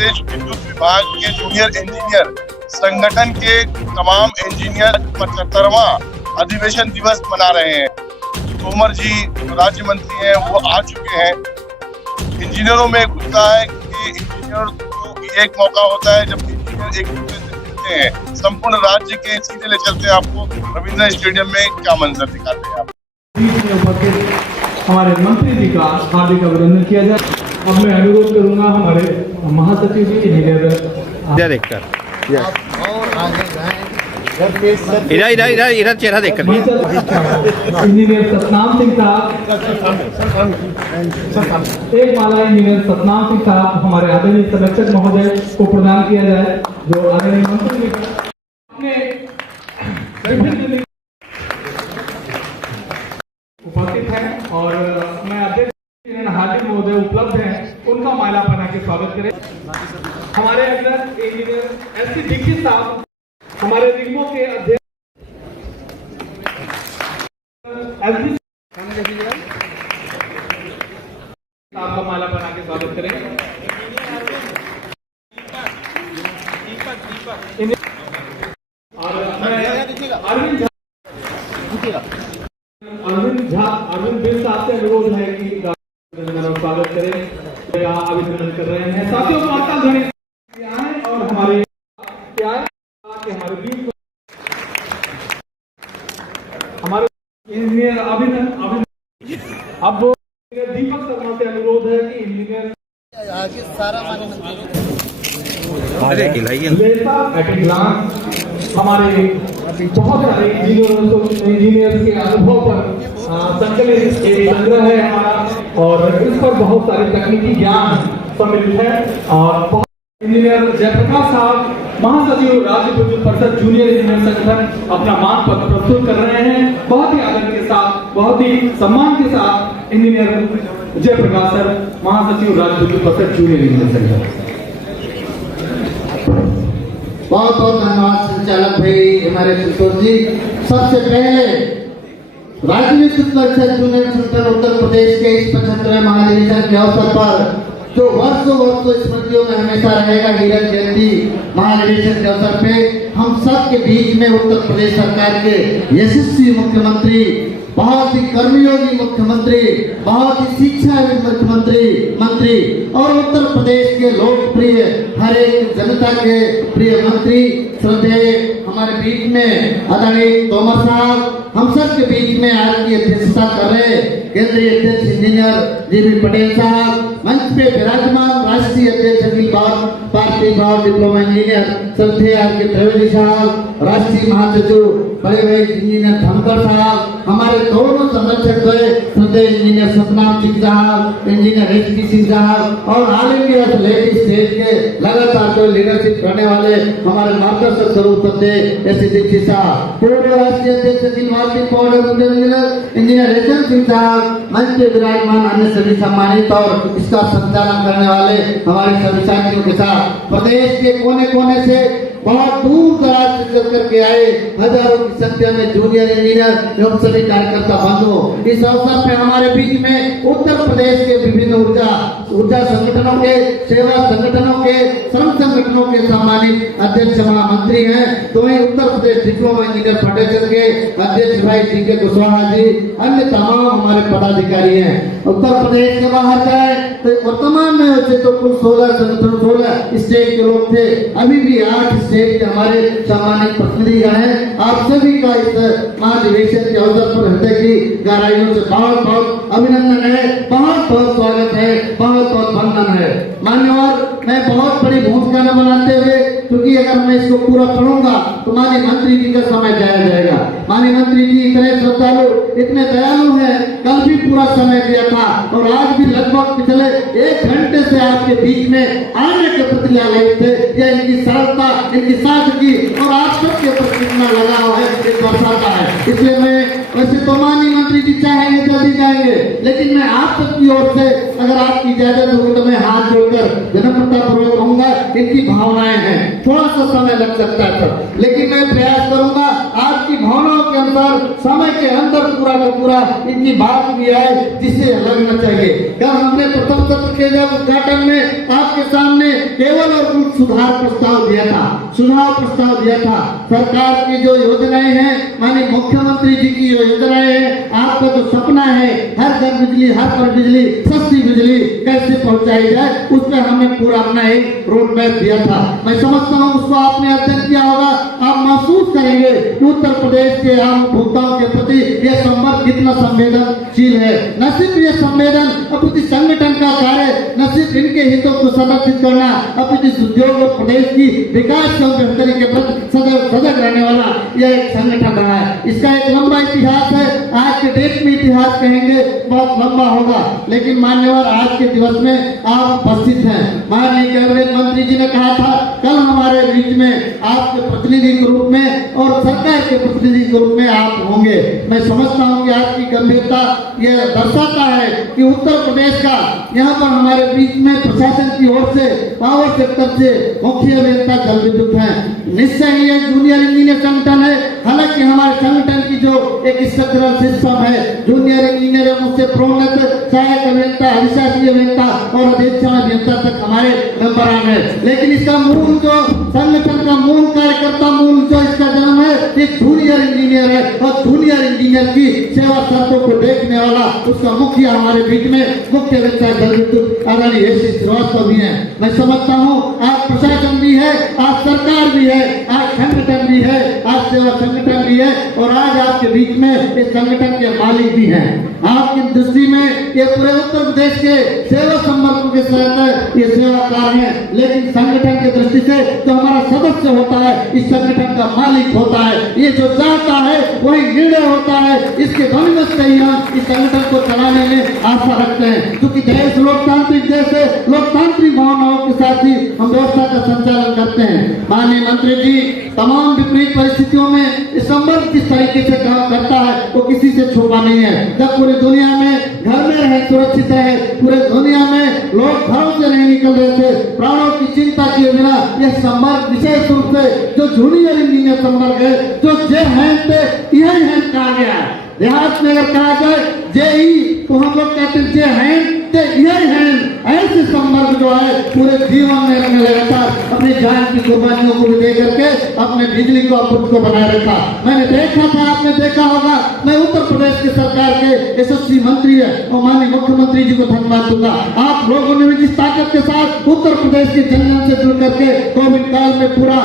प्रदेश विद्युत विभाग के जूनियर इंजीनियर संगठन के तमाम इंजीनियर 75वां अधिवेशन दिवस मना रहे हैं। तोमर जी जो राज्य मंत्री हैं वो आ चुके हैं। इंजीनियरों में एक उत्साह है कि इंजीनियर को ये एक मौका होता है जब इंजीनियर एक दूसरे से मिलते हैं। संपूर्ण राज्य के सीधे ले चलते हैं आपको रविंद्र स्टेडियम में क्या मंजर दिखाते हैं आप। हमारे मंत्री जी का हार्दिक अभिनंदन किया जाए। अब मैं अनुरोध करूंगा हमारे महासचिव जी इधर चेहरा देखकर इंजीनियर सतनाम सिंह साहब, एक माला इंजीनियर सतनाम सिंह साहब हमारे आदरणीय संरक्षक महोदय को प्रदान किया जाए, जो आदरणीय मंत्री अपने विभिन्न उपस्थित हैं और मैं अध्यक्ष हार्दिक महोदय उपलब्ध हैं, उनका माला पहना के स्वागत करें। हमारे अंदर इंजीनियर एस सी दीक्षित साहब हमारे रिग्मो के अध्यक्ष आपका माला बना के स्वागत करें। और अरविंद बिल साहब से अनुरोध है कि स्वागत करें, अभिनंदन कर रहे हैं। साथियों माता ध्वनि और हमारे क्या है हमारे बीच हमारे इंजीनियर अभिनंदन अब दीपक शर्मा से अनुरोध है कि इंजीनियर आगे सारा हमारे बहुत सारे इंजीनियर्स के अनुभव पर संकलित संग्रह है हमारा और इस पर बहुत सारे तकनीकी ज्ञान सम्मिलित है। और इंजीनियर जयप्रकाश साहब महासचिव राज्य विद्युत परिषद जूनियर इंजीनियर संगठन अपना मान पत्र प्रस्तुत कर रहे हैं। बहुत ही आदर के साथ, बहुत ही सम्मान के साथ इंजीनियर जयप्रकाश सर महासचिव राज्य विद्युत परिषद जूनियर इंजीनियर संगठन। बहुत बहुत धन्यवाद संचालक भाई हमारे संतोष जी। सबसे पहले राज्य विद्युत परिषद जूनियर संगठन उत्तर प्रदेश के इस 75वें महाधिवेशन के अवसर पर जो वर्षों स्मृतियों में हमेशा रहेगा, हीरक जयंती महाधिवेशन के अवसर पे हम सब के बीच में उत्तर प्रदेश सरकार के यशस्वी मुख्यमंत्री, बहुत ही कर्मयोगी मुख्यमंत्री, बहुत ही शिक्षा मंत्री और उत्तर प्रदेश के लोकप्रिय हर एक जनता के प्रिय मंत्री श्रद्धेय हमारे बीच में आदरणीय तोमर साहब हम सब के बीच में आज की अध्यक्षता कर रहे केंद्रीय अध्यक्ष इंजीनियर जी पटेल साहब, मंच पे विराजमान राष्ट्रीय अध्यक्ष अखिल भारतीय भाव डिप्लोमा इंजीनियर श्रद्धेय आर के त्रिवेदी साहब, राष्ट्रीय महासचिव बड़े भाई इंजीनियर धनकर साहब, हमारे दोनों संरक्षक श्रद्धेय इंजीनियर सतनाम सिंह साहब, इंजीनियर एच पी सिंह साहब और ऑल इंडिया लेडीज स्टेट के लगातार जो लीडरशिप करने वाले हमारे मार्गदर्शक स्वरूप श्रद्धेय एस सी दीक्षित साहब, पूर्व राष्ट्रीय अध्यक्ष Akhil Bharatiya power engineer H Singh साहब, मंच पे विराजमान अन्य सभी सम्मानित और इसका संचालन करने वाले हमारे सभी साथियों के साथ प्रदेश के कोने कोने से बहुत दूर दराज से चल करके आए हजारों की संख्या में जूनियर इंजीनियर एवं सभी कार्यकर्ता बंधु, इस अवसर पे हमारे बीच में उत्तर प्रदेश के विभिन्न ऊर्जा संगठनों के, सेवा संगठनों के, श्रम संगठनों के सम्मानित अध्यक्ष महामंत्री हैं। तो वही Uttar Pradesh diploma engineer federation के अध्यक्ष भाई जी के कुशवाहा जी, अन्य तमाम हमारे पदाधिकारी हैं। उत्तर प्रदेश के बाहर जाए तो वर्तमान में वैसे तो कुल 16 स्टेट के लोग थे, अभी भी 8 स्टेट के हमारे सम्मानित प्रतिनिधिगण हैं। आप सभी का इस महाधिवेशन के अवसर पर हृदय की गहराइयों से बहुत बहुत अभिनंदन है, बहुत बहुत स्वागत है, बहुत बहुत वंदन है। मान्यवर, मैं बहुत बड़ी भूमिका न बनाते हुए, क्योंकि अगर मैं इसको पूरा पढ़ूंगा तो माननीय मंत्री जी का समय जाया जाएगा। माननीय मंत्री जी इतने श्रद्धालु, इतने दयालु हैं, कल भी पूरा समय दिया था और आज भी लगभग पिछले 1 घंटे से आपके बीच में आने के प्रति आए थे। यह इनकी सरलता, इनकी सादगी और आप सबके प्रति कितना लगाव है ये दर्शाता है। इसलिए मैं वैसे तो माननीय मंत्री जी चाहेंगे तो भी जाएंगे, लेकिन मैं आप सबकी ओर से अगर आपकी इजाजत होगी तो मैं हाथ जोड़कर विनम्रता पूर्वक कहूंगा, इनकी भावनाएं हैं, थोड़ा सा समय लग सकता है सर, लेकिन मैं प्रयास करूंगा आपकी भावनाओं के अनुसार समय के अंदर पूरा का पूरा इनकी बात भी आए जिससे लगना चाहिए। कल हमने प्रथम सत्र के जब उद्घाटन में आपके सामने केवल और कुछ सुधार प्रस्ताव दिया था, सुझाव प्रस्ताव दिया था। सरकार की जो योजनाएं हैं, माननीय मुख्यमंत्री जी की जो योजनाएं हैं, आपका जो सपना है हर घर बिजली, हर पर बिजली, सस्ती बिजली कैसे पहुंचाई जाए, उस पर हमने पूरा अपना एक रोड मैप दिया था। मैं समझता हूँ उसको आपने अध्ययन किया होगा, आप महसूस करेंगे कि उत्तर प्रदेश के आम उपभोक्ताओं के प्रति यह संपर्क कितना संवेदनशील है। न सिर्फ ये संवेदन अपितु संगठन का कार्य, न सिर्फ इनके हितों को संरक्षित करना, अपितु उद्योग और प्रदेश की विकास और बेहतरी के प्रति सजग रहने वाला यह एक संगठन रहा है। इसका एक लंबा इतिहास है। आज के देश में इतिहास कहेंगे बहुत लंबा होगा, लेकिन मान्यवर आज के दिवस में आप उपस्थित हैं। माननीय कैबिनेट मंत्री जी ने कहा था कल हमारे बीच में आपके प्रतिनिधि के रूप में और सरकार के प्रतिनिधि के रूप में आप होंगे। मैं समझता हूं कि आपकी गंभीरता यह दर्शाता है कि उत्तर प्रदेश का यहाँ पर हमारे बीच में प्रशासन की ओर से, पावर सेक्टर से मुख्य अभियंता जल विद्युत है। निश्चय ही एक जूनियर इंजीनियर संगठन है। हालांकि हमारे संगठन की जो एक स्ट्रक्चरल सिस्टम है, जूनियर इंजीनियर मुझसे प्रोन्नत, सहायक अभियंता, अधिशासी अभियंता और अधीक्षण अभियंता तक हमारे मेंबरान है। लेकिन इसका मूल जो संगठन का मूल कार्यकर्ता, मूल जो इसका जन्म है, एक जूनियर इंजीनियर है और जूनियर इंजीनियर की सेवा शर्तों को देखने वाला उसका मुख्य हमारे बीच में मुख्य अभियंता जल विद्युत आदरणीय एस श्रीवास्तव भी है। मैं समझता हूँ आज प्रशासन भी है, आज सरकार भी है, आज संगठन भी है, आज सेवा संगठन भी है और आज आपके बीच में इस संगठन के मालिक भी हैं। आपकी दृष्टि में ये पूरे उत्तर प्रदेश के सेवा संपर्कों के साथ ये सेवा कार्य है, लेकिन संगठन की दृष्टि से जो हमारा सदस्य होता है, इस संगठन का मालिक होता है। ये जो चाहता है वही निर्णय होता है। इसके ध्वनिमत से ही हम इस संगठन को चलाने में आशा रखते हैं, क्योंकि देश लोकतांत्रिक देश है। लोकतांत्रिक भावनाओं के साथ ही हम व्यवस्था का संचालन करते हैं। माननीय मंत्री जी, तमाम विपरीत परिस्थितियों में इस संबंध किस तरीके से काम करता है वो किसी से छुपा नहीं है। जब पूरी दुनिया में घर में रहे, सुरक्षित रहे, पूरे दुनिया में लोग घरों से नहीं निकल रहे थे, प्राणों की चिंता किए बिना यह संपर्क विशेष रूप से जो जूनियर इंजीनियर संपर्क है, जो जे हैंड पे यही हैंड कहा गया है। देहात में अगर कहा जाए जेई तो हम लोग कहते हैं जे हैंड ते यही हैंड। ऐसे संपर्क जो है पूरे जीवन में हमने लगातार अपनी जान की कुर्बानियों को भी दे करके अपने बिजली को आपूर्ति को बनाए रखा। मैंने देखा था, आपने देखा होगा, मैं उत्तर प्रदेश की सरकार के यशस्वी मंत्री है और माननीय मुख्यमंत्री जी को धन्यवाद दूंगा। आप लोगों ने जिस ताकत के साथ उत्तर प्रदेश के जन जन से जुड़ करके कोविड काल में पूरा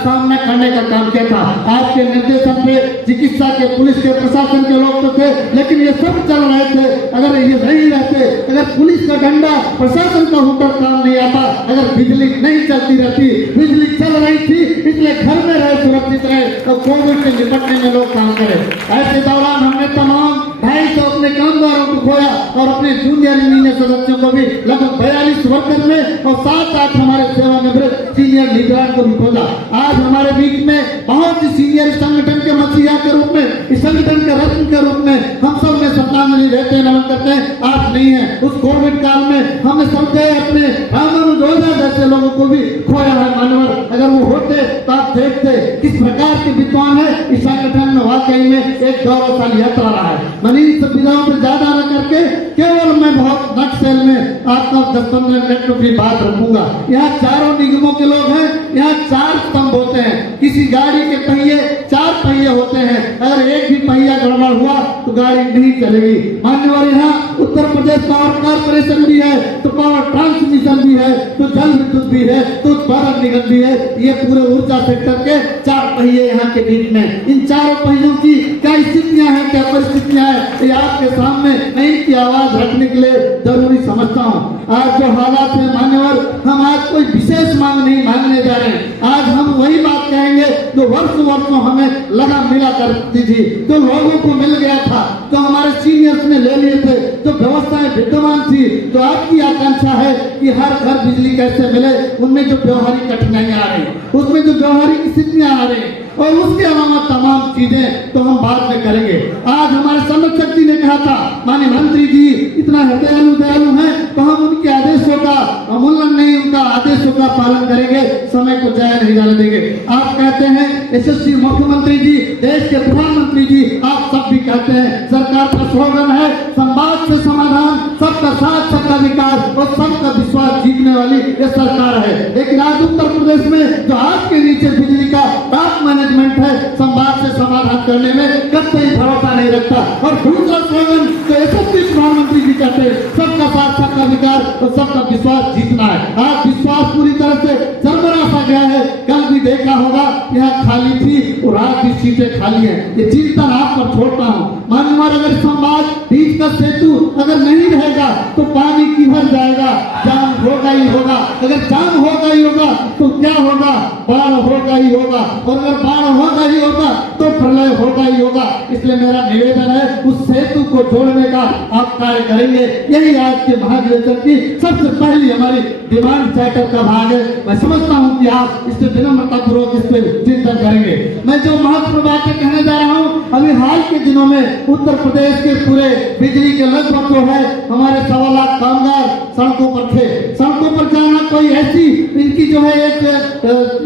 सामना करने का काम किया था। आपके निर्देशन पे चिकित्सा के, पुलिस के, प्रशासन के लोग तो थे, लेकिन ये सब चल रहे थे। अगर ये नहीं रहते, अगर पुलिस का डंडा, प्रशासन का हुक्म काम नहीं आता, अगर बिजली नहीं चलती रहती, बिजली चल रही थी इसलिए घर में रहे, सुरक्षित रहे और कोविड से निपटने में लोग काम करें। ऐसे दौरान हमने तमाम 250 अपने कामगारों को खोया और अपने जूनियर इंजीनियर सदस्यों को भी लगभग 42 वर्कर में और 7-8 हमारे सेवानिवृत्त सीनियर लीडर को भी खोजा। आज हमारे बीच में बहुत ही सीनियर संगठन के मसीहा के रूप में, इस संगठन के रत्न के रूप में हम सब में श्रद्धांजलि देते हैं, नमन करते हैं। आज नहीं है, उस कोविड काल में हमने सबके अपने रामानुज ओझा जैसे लोगों को भी खोया है। मानवर अगर वो होते तो आप देखते किस प्रकार के विद्वान है इस संगठन में। वाकई में एक गौरवशाली यात्रा रहा है। मैंने इन सब विधाओं पर ज्यादा न करके केवल मैं बहुत नक्शेल में आपका 10-15 मिनट की बात रखूंगा। यहाँ चारों निगमों के लोग हैं, यहाँ 4 स्तंभ होते हैं। किसी गाड़ी के पहिए 4 पहिए होते हैं, अगर एक भी पहिया गड़बड़ हुआ तो गाड़ी नहीं चलेगी। मान्यवर यहाँ उत्तर प्रदेश पावर कॉर्पोरेशन भी है, तो पावर ट्रांसमिशन भी है, तो जल विद्युत भी है, तो उत्पादन निगम भी है। ये पूरे ऊर्जा सेक्टर के 4 पहिए यहाँ के बीच में। इन चारों पहियों की क्या स्थितियां हैं, क्या परिस्थितियां हैं, ये आपके सामने मैं इनकी आवाज रखने के लिए जरूरी समझता हूँ। आज जो हालात है मान्यवर, हम आज कोई विशेष मांग नहीं मांगने जा रहे हैं। आज हम वही बात कहेंगे जो वर्षों हमें लगा मिला करती थी, जो लोगों को मिल गया था, जो हमारे सीनियर्स ने ले लिए थे, जो व्यवस्थाएं विद्यमान थी। जो आपकी आकांक्षा है कि हर घर बिजली कैसे मिले, उनमें जो व्यवहारिक कठिनाइयां आ रही, उसमें जो व्यवहारिक स्थितियां आ रही और उसके अलावा तमाम चीजें तो हम बाद में करेंगे। आज हमारे संरक्षक जी ने कहा था, माननीय मंत्री जी इतना दयालु हैं तो हम उनके आदेशों का अवमूल्यन नहीं, उनका आदेशों का पालन करेंगे, समय को जाया नहीं जाने देंगे। आप कहते हैं यशस्वी मुख्यमंत्री जी, देश के प्रधानमंत्री जी, आप सब भी कहते हैं। सरकार का स्लोगन है संवाद से समाधान, सब सबका साथ, सबका विकास और सबका विश्वास जीतने वाली ये सरकार है। लेकिन आज उत्तर प्रदेश में जो आज के नीचे बिजली का टॉप मैनेजमेंट है, संवाद से समाधान करने में कतई भरोसा नहीं रखता। और दूसरा स्लोगन जो यशस्वी प्रधानमंत्री जी कहते हैं, सबका साथ, सबका विकास और सबका विश्वास जीतना है। आज विश्वास पूरी तरह से सरबरा सा गया है। कल भी देखा होगा यहाँ खाली थी और आज भी सीटें खाली है। ये चिंतन आप पर छोड़ता हूँ। मानवर अगर संवाद बीच का सेतु अगर नहीं रहेगा तो पानी किधर जाएगा? जाम होगा ही होगा। अगर जाम होगा ही होगा तो क्या होगा? बाढ़ होगा ही होगा। और अगर बाढ़ होगा ही होगा तो प्रलय होगा ही होगा। इसलिए मेरा निवेदन है उस सेतु को जोड़ने का आप कार्य करेंगे। यही आज के महाधिवेशन की सबसे पहली हमारी डिमांड चार्टर का भाग है। मैं समझता हूँ कि आप इससे विनम्रता पूर्वक इस पर चिंतन करेंगे। मैं जो महत्वपूर्ण बातें कहने जा रहा हूँ, अभी हाल के दिनों में उत्तर प्रदेश के पूरे बिजली के लगभग जो है हमारे 1.25 लाख कामगार सड़कों पर थे। सड़कों पर जाना कोई ऐसी इनकी जो है एक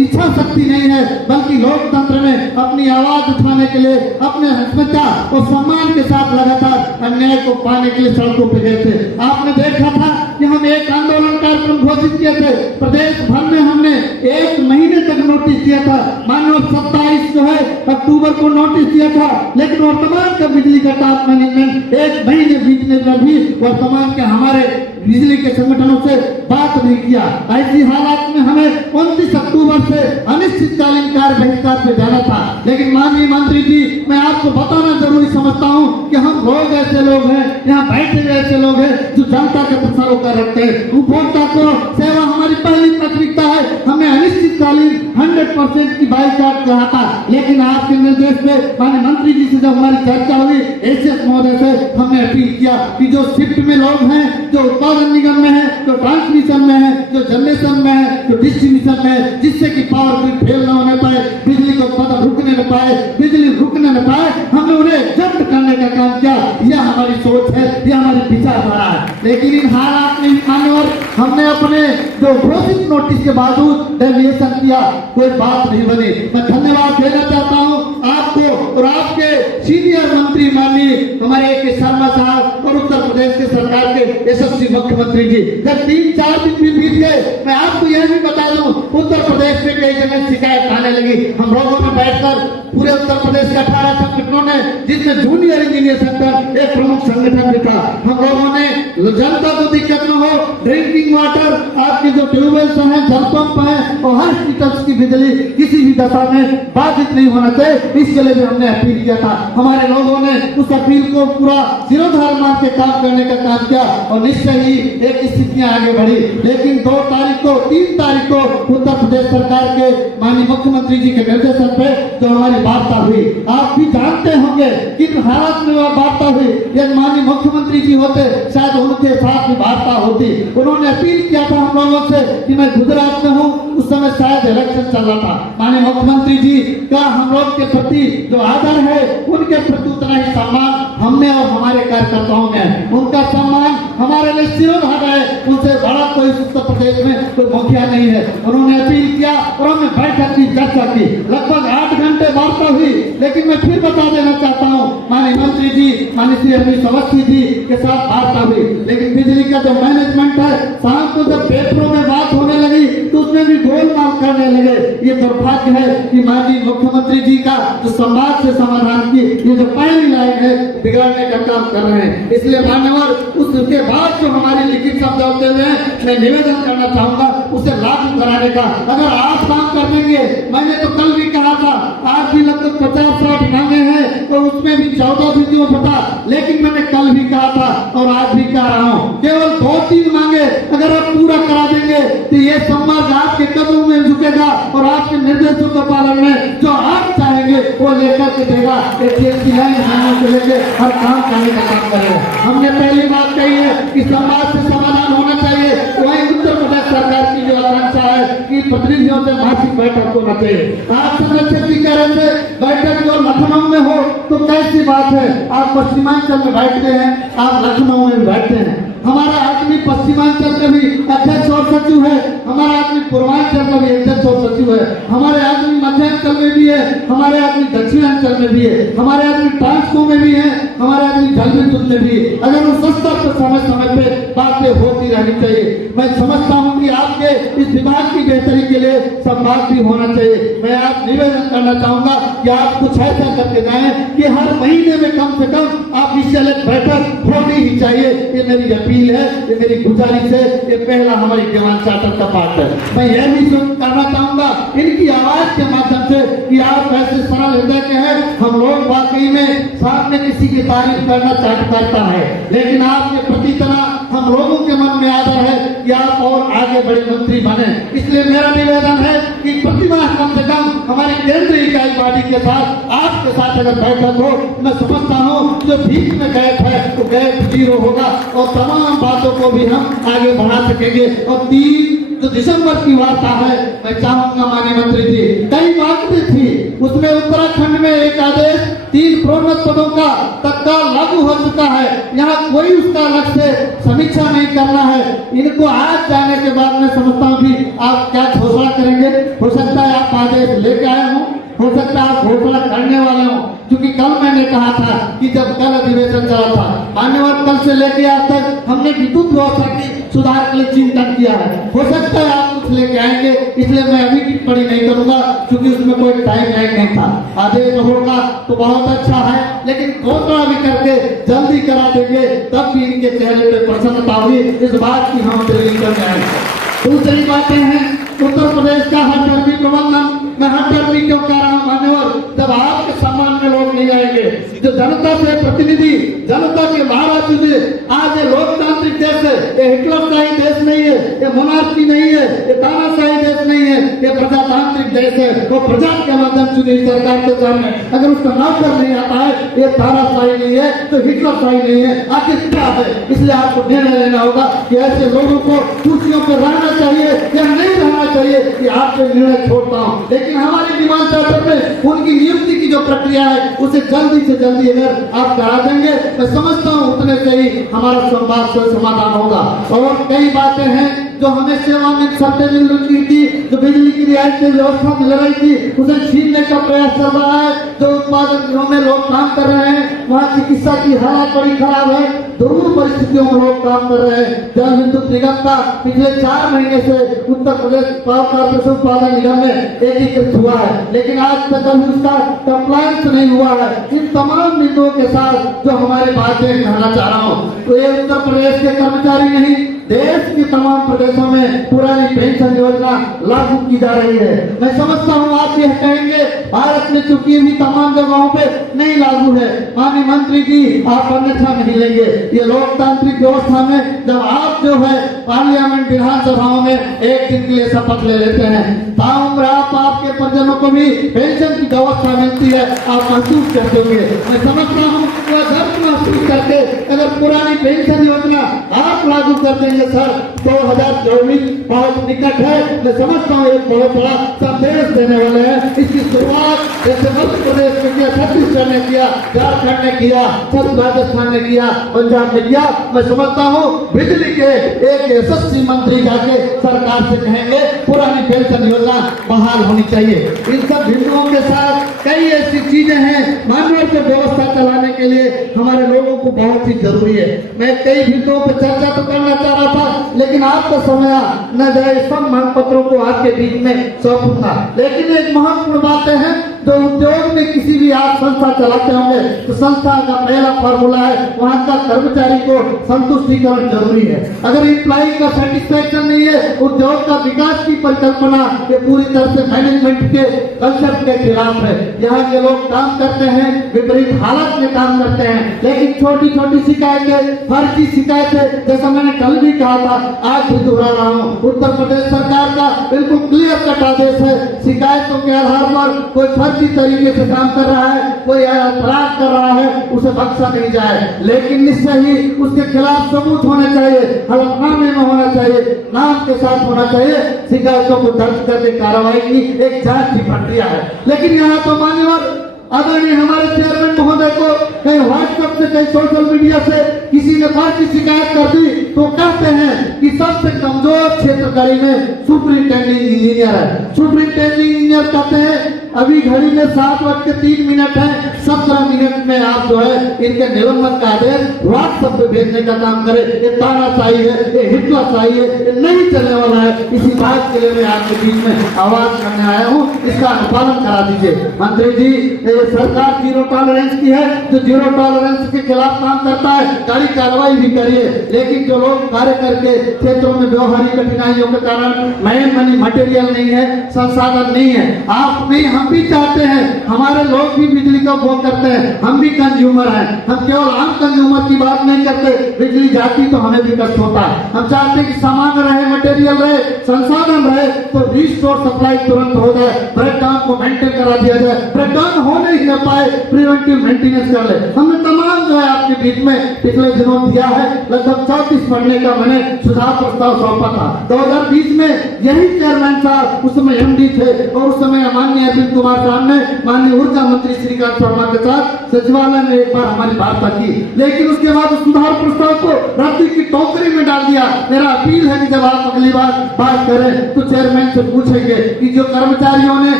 इच्छा शक्ति नहीं है, बल्कि लोकतंत्र में अपनी आवाज उठाने के लिए अपने हस्मता और सम्मान के साथ लगातार अन्याय को पाने के लिए सड़कों पर गए थे। आपने देखा था कि हम एक आंदोलन कार्यक्रम घोषित किए थे। प्रदेश भर में हमने 1 महीने तक नोटिस दिया था। मानो 27 जो है अक्टूबर को नोटिस दिया था, लेकिन वर्तमान का बिजली का टॉप मैनेजमेंट 1 महीने बीतने पर भी वर्तमान के हमारे बिजली के संगठनों से बात नहीं किया। ऐसी हालात में हमें 29 अक्टूबर से अनिश्चितकालीन कार्य बहिष्कार पे जाना था। लेकिन माननीय मंत्री जी, मैं आपको बताना जरूरी समझता हूँ कि हम लोग ऐसे लोग हैं, यहाँ बैठे हुए ऐसे लोग हैं जो जनता के सरोकार रखते हैं। उपभोक्ता को सेवा हमारी पहली प्राथमिकता है। हमें अनिश्चितकालीन 100% की बाइकाट कहा था, लेकिन आपके निर्देश पे माननीय मंत्री जी से जब हमारी चर्चा हुई, एसएस महोदय से हमने अपील किया कि जो शिफ्ट में लोग हैं, जो उत्पादन निगम में है, जो ट्रांसमिशन में है, जो जनरेशन में है, जो डिस्ट्रीब्यूशन में है, जिससे कि पावर ग्रिड फेल न होने पाए, बिजली को उत्पादन रुकने न पाए, बिजली रुकने न पाए, हमने उन्हें जब्त करने का काम किया। यह हमारी सोच है, यह हमारी विचारधारा है। लेकिन इन हालात में मान्यवर हमने अपने जो घोषित नोटिस के बावजूद डेविएशन किया, कोई बात नहीं बनी। मैं धन्यवाद देना चाहता हूँ आपको और आपके सीनियर मंत्री माननीय हमारे A.K. शर्मा साहब और उत्तर प्रदेश के सरकार के यशस्वी मुख्यमंत्री जी। जब 3-4 दिन भी बीत गए, मैं आपको यह भी बता दूं, उत्तर प्रदेश में कई जगह शिकायत आने लगी। हम लोगों ने बैठकर पूरे उत्तर प्रदेश के 18 संगठनों ने, जिसमें जूनियर इंजीनियर संगठन एक प्रमुख संगठन भी था, हम लोगों ने जनता को दिक्कत न हो, ड्रिंकिंग वाटर, आपके जो ट्यूबवेल्स हैं, जल पंप हैं और हॉस्पिटल्स की बिजली किसी भी दशा में बाधित नहीं होना चाहिए, इसके लिए भी हमने अपील किया था। हमारे लोगों ने उस अपील को पूरा सिरोधार मान के काम करने का काम किया और निश्चय ही एक स्थितियां आगे बढ़ी। लेकिन 2 तारीख को 3 तारीख को उत्तर प्रदेश सरकार के माननीय मुख्यमंत्री जी के निर्देशन पे जो हमारी वार्ता हुई, आप भी जानते होंगे किन हालात में वह वार्ता हुई। यदि माननीय मुख्यमंत्री जी होते शायद उनके साथ भी वार्ता होती। उन्होंने अपील किया था हम लोगों से कि मैं गुजरात में हूँ, उस समय शायद इलेक्शन चल रहा था। माननीय मुख्यमंत्री जी का हम लोग के प्रति जो आदर है, उनके प्रति उतना ही सम्मान हमें और हमारे कार्यकर्ताओं में। उनका सम्मान हमारे लिए सिरोधार है, उनसे बड़ा कोई उत्तर प्रदेश में कोई मुखिया नहीं है। उन्होंने अपील किया और हमने बैठक की, चर्चा की, लगभग 8 घंटे वार्ता हुई। लेकिन मैं फिर बता देना चाहता हूँ, माननीय मंत्री जी, माननीय श्री अमित अवस्थी जी के साथ वार्ता हुई, लेकिन बिजली का जो मैनेजमेंट है, शाम को जब पेपरों में बात होने लगी तो उसमें भी गोलमाल करने लगे। ये दुर्भाग्य है कि माननीय मुख्यमंत्री जी का जो संवाद से समाधान की ये जो पहली लाइन है, बिगाड़ने का काम कर रहे हैं। इसलिए मान्यवर उसके बाद जो हमारी लिखित समझौते हुए हैं, मैं निवेदन करना चाहूंगा उसे लागू कराने का। अगर आप काम कर देंगे, मैंने तो कल भी कहा था, आज भी लगभग 50-60 मांगे हैं तो उसमें भी 14 विधियों बता, लेकिन मैंने कल भी कहा था और आज भी कह रहा हूँ, केवल 2-3 मांगे अगर आप पूरा करा देंगे तो ये समाज आपके कदमों में झुकेगा और आपके निर्देशों के पालन में जो आप चाहेंगे वो लेकर के देगा। लाइन से लेके हर काम करने का काम करेगा। हमने पहली बात कही है कि समाज से समाधान होना चाहिए। वही उत्तर प्रदेश सरकार की जो आकांक्षा है कि प्रतिनिधियों से मासिक बैठक होना चाहिए। आप संरक्षक की कह रहे थे बैठक जो लखनऊ में हो तो कैसी बात है? आप पश्चिमांचल में बैठते हैं, आप लखनऊ में बैठते हैं। हमारा आदमी पश्चिमांचल का भी अध्यक्ष और सचिव है, हमारा आदमी पूर्वांचल का भी अध्यक्ष और सचिव है, हमारे आदमी मध्यांचल में में भी है, हमारे आदमी दक्षिणांचल में भी है, हमारे आदमी ट्रांसको में भी है, हमारे आदमी जल विद्युत में भी है। अगर उस स्तर पर समय समय पे बातें होती रहनी चाहिए। मैं समझता हूँ कि आपके इस विभाग की बेहतरी के लिए संवाद भी होना चाहिए। मैं आप निवेदन करना चाहूंगा कि आप कुछ ऐसा करके जाएं कि हर महीने में कम से कम ऑफिशियल एक बैठक होनी ही चाहिए। ये मेरी अपील है, ये मेरी गुजारिश है, ये पहला हमारी दीवान चार्टर का पाठ है। मैं यह भी करना चाहूंगा इनकी आवाज के माध्यम से कि आप ऐसे सरल हृदय के हैं, हम लोग वाकई में सामने किसी की तारीफ करना चाहता है, लेकिन आपके प्रति तरह हम लोगों के मन में आदर है कि आप और आगे बड़े मंत्री बने। इसलिए मेरा निवेदन है कि प्रतिमाह कम से कम हमारी केंद्रीय इकाई बॉडी के साथ आपके साथ अगर बैठक हो, मैं समझता हूँ जो बीच में गैप है तो गैप जीरो होगा और तमाम बातों को भी हम आगे बढ़ा सकेंगे। और 3 जो दिसंबर की वार्ता है, मैं चाहूंगा माननीय मंत्री जी, कई बातें थी उसमें उत्तराखंड में एक आदेश 3 प्रोन्नत पदों का तत्काल लागू हो चुका है। यहाँ कोई उसका अलग से समीक्षा नहीं करना है। इनको आज जाने के बाद मैं समझता हूँ कि आप क्या घोषणा करेंगे। हो सकता है आप आदेश लेके आए हों, हो सकता है आप घोषणा करने वाले हों, क्योंकि कल मैंने कहा था कि जब कल अधिवेशन चला था मान्यवर, कल से लेके आज तक हमने विद्युत व्यवस्था की सुधार के लिए चिंतन किया है। हो सकता है आप कुछ लेके आएंगे, इसलिए मैं अभी टिप्पणी नहीं करूंगा क्योंकि उसमें कोई टाइम लाइन नहीं था। आदेश होगा तो बहुत अच्छा है, लेकिन घोषणा भी करके जल्दी करा देंगे तब भी इनके चेहरे पे प्रसन्नता हुई, इस बात की हम दिल्ली कर जाएंगे। दूसरी बातें हैं उत्तर प्रदेश का हर कर्मी प्रबंधन। मैं हर कर्मी क्यों कह रहा हूँ मान्यवर, जब आपके सम्मान में लोग नहीं आएंगे, जो जनता से प्रतिनिधि, जनता के महाराज चुने, आज ये लोकतांत्रिक देश है, ये हिटलरशाही देश नहीं है, ये मोनार्की नहीं है, ये तानाशाही देश नहीं है, ये प्रजातांत्रिक देश है। वो प्रजा के माध्यम चुनी सरकार के सामने अगर उसका नौकर नहीं आता है, ये तानाशाही नहीं है तो हिटलरशाही नहीं है, आखिर क्या है। इसलिए आपको निर्णय लेना होगा कि ऐसे लोगों को कुर्सियों पर रहना चाहिए या नहीं रहना चाहिए, कि आपसे निर्णय छोड़ता हूँ। लेकिन हमारे विमान चार्टर में उनकी नियुक्ति की जो प्रक्रिया है उसे जल्दी से जल्दी अगर आप करा देंगे, मैं समझता हूँ उतने से ही हमारा संवाद से समाधान होगा। और कई बातें हैं जो हमें सेवा में शर्तें मिल रही थी, जो बिजली की रियायत व्यवस्था मिल रही थी, उसे छीनने का प्रयास चल रहा है। जो उत्पादन गृहों में लोग काम कर रहे हैं, वहाँ चिकित्सा की हालत बड़ी खराब है, दुर्गम परिस्थितियों में लोग काम कर रहे हैं। जल विद्युत निगम का पिछले 4 महीने से उत्तर प्रदेश पावर कॉर्पोरेशन उत्पादन निगम में एकीकृत हुआ है, लेकिन आज तक अभी उसका कंप्लायंस नहीं हुआ है। इन तमाम बिंदुओं के साथ जो हमारे बातें कहना चाह रहा हूँ, तो ये उत्तर प्रदेश के कर्मचारी नहीं, देश के तमाम प्रदेशों में पुरानी पेंशन योजना लागू की जा रही है। मैं समझता हूँ आप यह कहेंगे भारत में चूंकि भी तमाम जगहों पे नहीं लागू है। माननीय मंत्री जी, आप अन्यथा नहीं लेंगे। ये लोकतांत्रिक व्यवस्था में जब आप जो है पार्लियामेंट विधानसभाओं में एक दिन के लिए शपथ ले लेते हैं, ताउम्र आप आपके परिजनों को भी पेंशन की व्यवस्था मिलती है, आप महसूस करते होंगे। मैं समझता हूँ वह दर्द महसूस करके अगर पुरानी पेंशन योजना आप लागू कर देंगे सर, 2024 बहुत निकट है। मैं समझता हूँ एक बहुत बड़ा संदेश देने वाले हैं। इसकी शुरुआत जैसे मध्य प्रदेश में किया, छत्तीसगढ़ ने किया, झारखंड ने किया, राजस्थान ने किया, पंजाब ने किया। मैं समझता हूँ बिजली के एक यशस्वी मंत्री जाके सरकार से कहेंगे पुरानी पेंशन योजना बहाल होनी चाहिए। इन सब बिंदुओं के साथ कई ऐसी चीजें हैं मानवीय को व्यवस्था चलाने के लिए हमारे लोगों को बहुत ही जरूरी है। मैं कई बिंदुओं पर चर्चा तो करना चाह रहा था, लेकिन आपका समय न जाए, सब मांग पत्रों को आपके बीच में सौंपूंगा। लेकिन एक महत्वपूर्ण बातें हैं जो उद्योग में किसी भी आप संस्था चलाते होंगे तो संस्था का पहला फॉर्मूला है वहां का कर्मचारी को संतुष्टिकरण जरूरी है। अगर एम्प्लॉय का सेटिस्फेक्शन नहीं है, उद्योग का विकास की परिकल्पना ये पूरी तरह से मैनेजमेंट के कंसेप्ट के खिलाफ है। यहाँ के लोग काम करते हैं, विपरीत हालत में काम करते हैं, लेकिन छोटी छोटी शिकायतें, फर्जी शिकायतें, जैसा मैंने कल भी कहा था, आज भी दोहरा रहा हूँ, उत्तर प्रदेश सरकार का बिल्कुल क्लियर कट आदेश है। शिकायतों के आधार पर कोई फर्जी तरीके से काम कर रहा है, कोई अपराध कर रहा है, उसे बख्शा नहीं जाए, लेकिन निश्चय ही उसके खिलाफ सबूत होने चाहिए, हलफनामे में होना चाहिए, नाम के साथ होना चाहिए। शिकायतों को दर्ज करके कार्रवाई की एक जांच की प्रक्रिया है। लेकिन यहाँ तो मान्यवर आदरणीय हमारे चेयरमैन महोदय को कहीं व्हाट्सएप से, कहीं सोशल मीडिया से किसी ने बार की शिकायत कर दी तो कहते हैं कि सबसे कमजोर क्षेत्र कड़ी में सुपरिटेंडिंग इंजीनियर है। सुपरिटेंडिंग इंजीनियर कहते हैं अभी घड़ी में 7:03 है, 17 मिनट में आप जो है इनके निलंबन का आदेश व्हाट्सएप पे भेजने का काम करें। ये तानाशाही है, ये हिटलरशाही है, ये नहीं चलने वाला है। इसी बात के लिए मैं आपके बीच में आवाज करने आया हूँ, इसका अनुपालन करा दीजिए। मंत्री जी, ये सरकार जीरो टॉलरेंस की है, जो जीरो टॉलरेंस के खिलाफ काम करता है कड़ी कार्रवाई भी करिए, लेकिन जो लोग कार्य करके क्षेत्रों में व्यवहारिक कठिनाइयों के कारण मैन मनी मटेरियल नहीं है, संसाधन नहीं है, आप नहीं, हम भी चाहते हैं, हमारे लोग भी बिजली का उपभोग करते हैं, हम भी कंज्यूमर हैं, हम केवल आम कंज्यूमर की बात नहीं करते, बिजली जाती तो हमें भी कष्ट होता है। हम चाहते हैं कि सामान रहे, मटेरियल रहे, संसाधन रहे, तो रिस्टोर सप्लाई तुरंत हो जाए, ब्रेकडाउन को मेंटेन करा दिया जाए, ब्रेकडाउन होने ही न पाए, प्रिवेंटिव मेंटेनेंस कर ले। हमने तमाम जो है आपके बीच में पिछले दिनों दिया है, लगभग 34 पढ़ने का मैंने सुझाव प्रस्ताव सौंपा था। 2020 में यही चेयरमैन साहब उस समय एमडी थे और उस समय माननीय अरविंद कुमार साहब ने माननीय ऊर्जा मंत्री श्रीकांत शर्मा के साथ सचिवालय में एक बार हमारी वार्ता की, लेकिन उसके बाद सुधार प्रस्ताव को रद्दी की टोकरी में डाल दिया। मेरा अपील है कि जब आप अगली बार बात करें तो चेयरमैन से पूछेंगे कि जो कर्मचारियों ने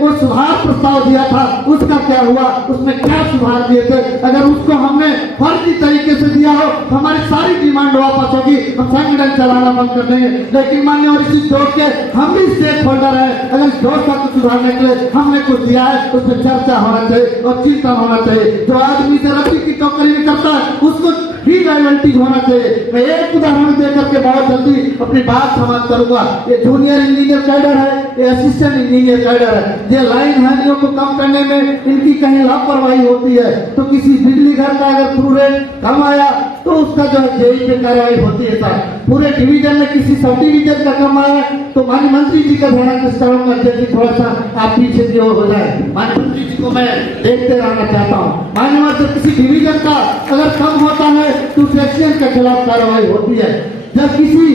वो सुधार प्रस्ताव दिया था उसका क्या हुआ, उसमें क्या सुधार दिए थे। अगर उसको हमने फर्जी तरीके से दिया हो तो हमारी सारी डिमांड वापस होगी, हम संगठन चलाना बंद कर देंगे। लेकिन मान्य और इसी जोड़ के हम भी स्टेक होल्डर है, अगर जोड़ का कुछ सुधारने के लिए हमने कुछ दिया है उस पर चर्चा होना चाहिए और चिंतन होना चाहिए। जो आदमी से रद्दी की टोकरी में करता है उसको भी एडवांटेज होना चाहिए। मैं एक उदाहरण देकर के बहुत जल्दी अपनी बात समाप्त करूंगा। ये जूनियर इंजीनियर कैडर है, ये असिस्टेंट इंजीनियर कैडर है, ये लाइन हानियों को कम करने में इनकी कहीं लापरवाही होती है तो किसी बिजली घर का अगर थ्रू रेट कम आया तो उसका जो है जेई पे कार्रवाई होती है। सर पूरे डिवीजन में किसी सब डिवीजन का कम आया तो माननीय मंत्री जी का ध्यान आकर्षित करूंगा, जल्दी थोड़ा सा आप पीछे की ओर हो जाए। माननीय मंत्री जी को मैं देखते रहना चाहता हूँ। माननीय मंत्री किसी डिवीजन का अगर कम होता है तो उस एक्सीडेंट के खिलाफ कार्रवाई होती है। जब किसी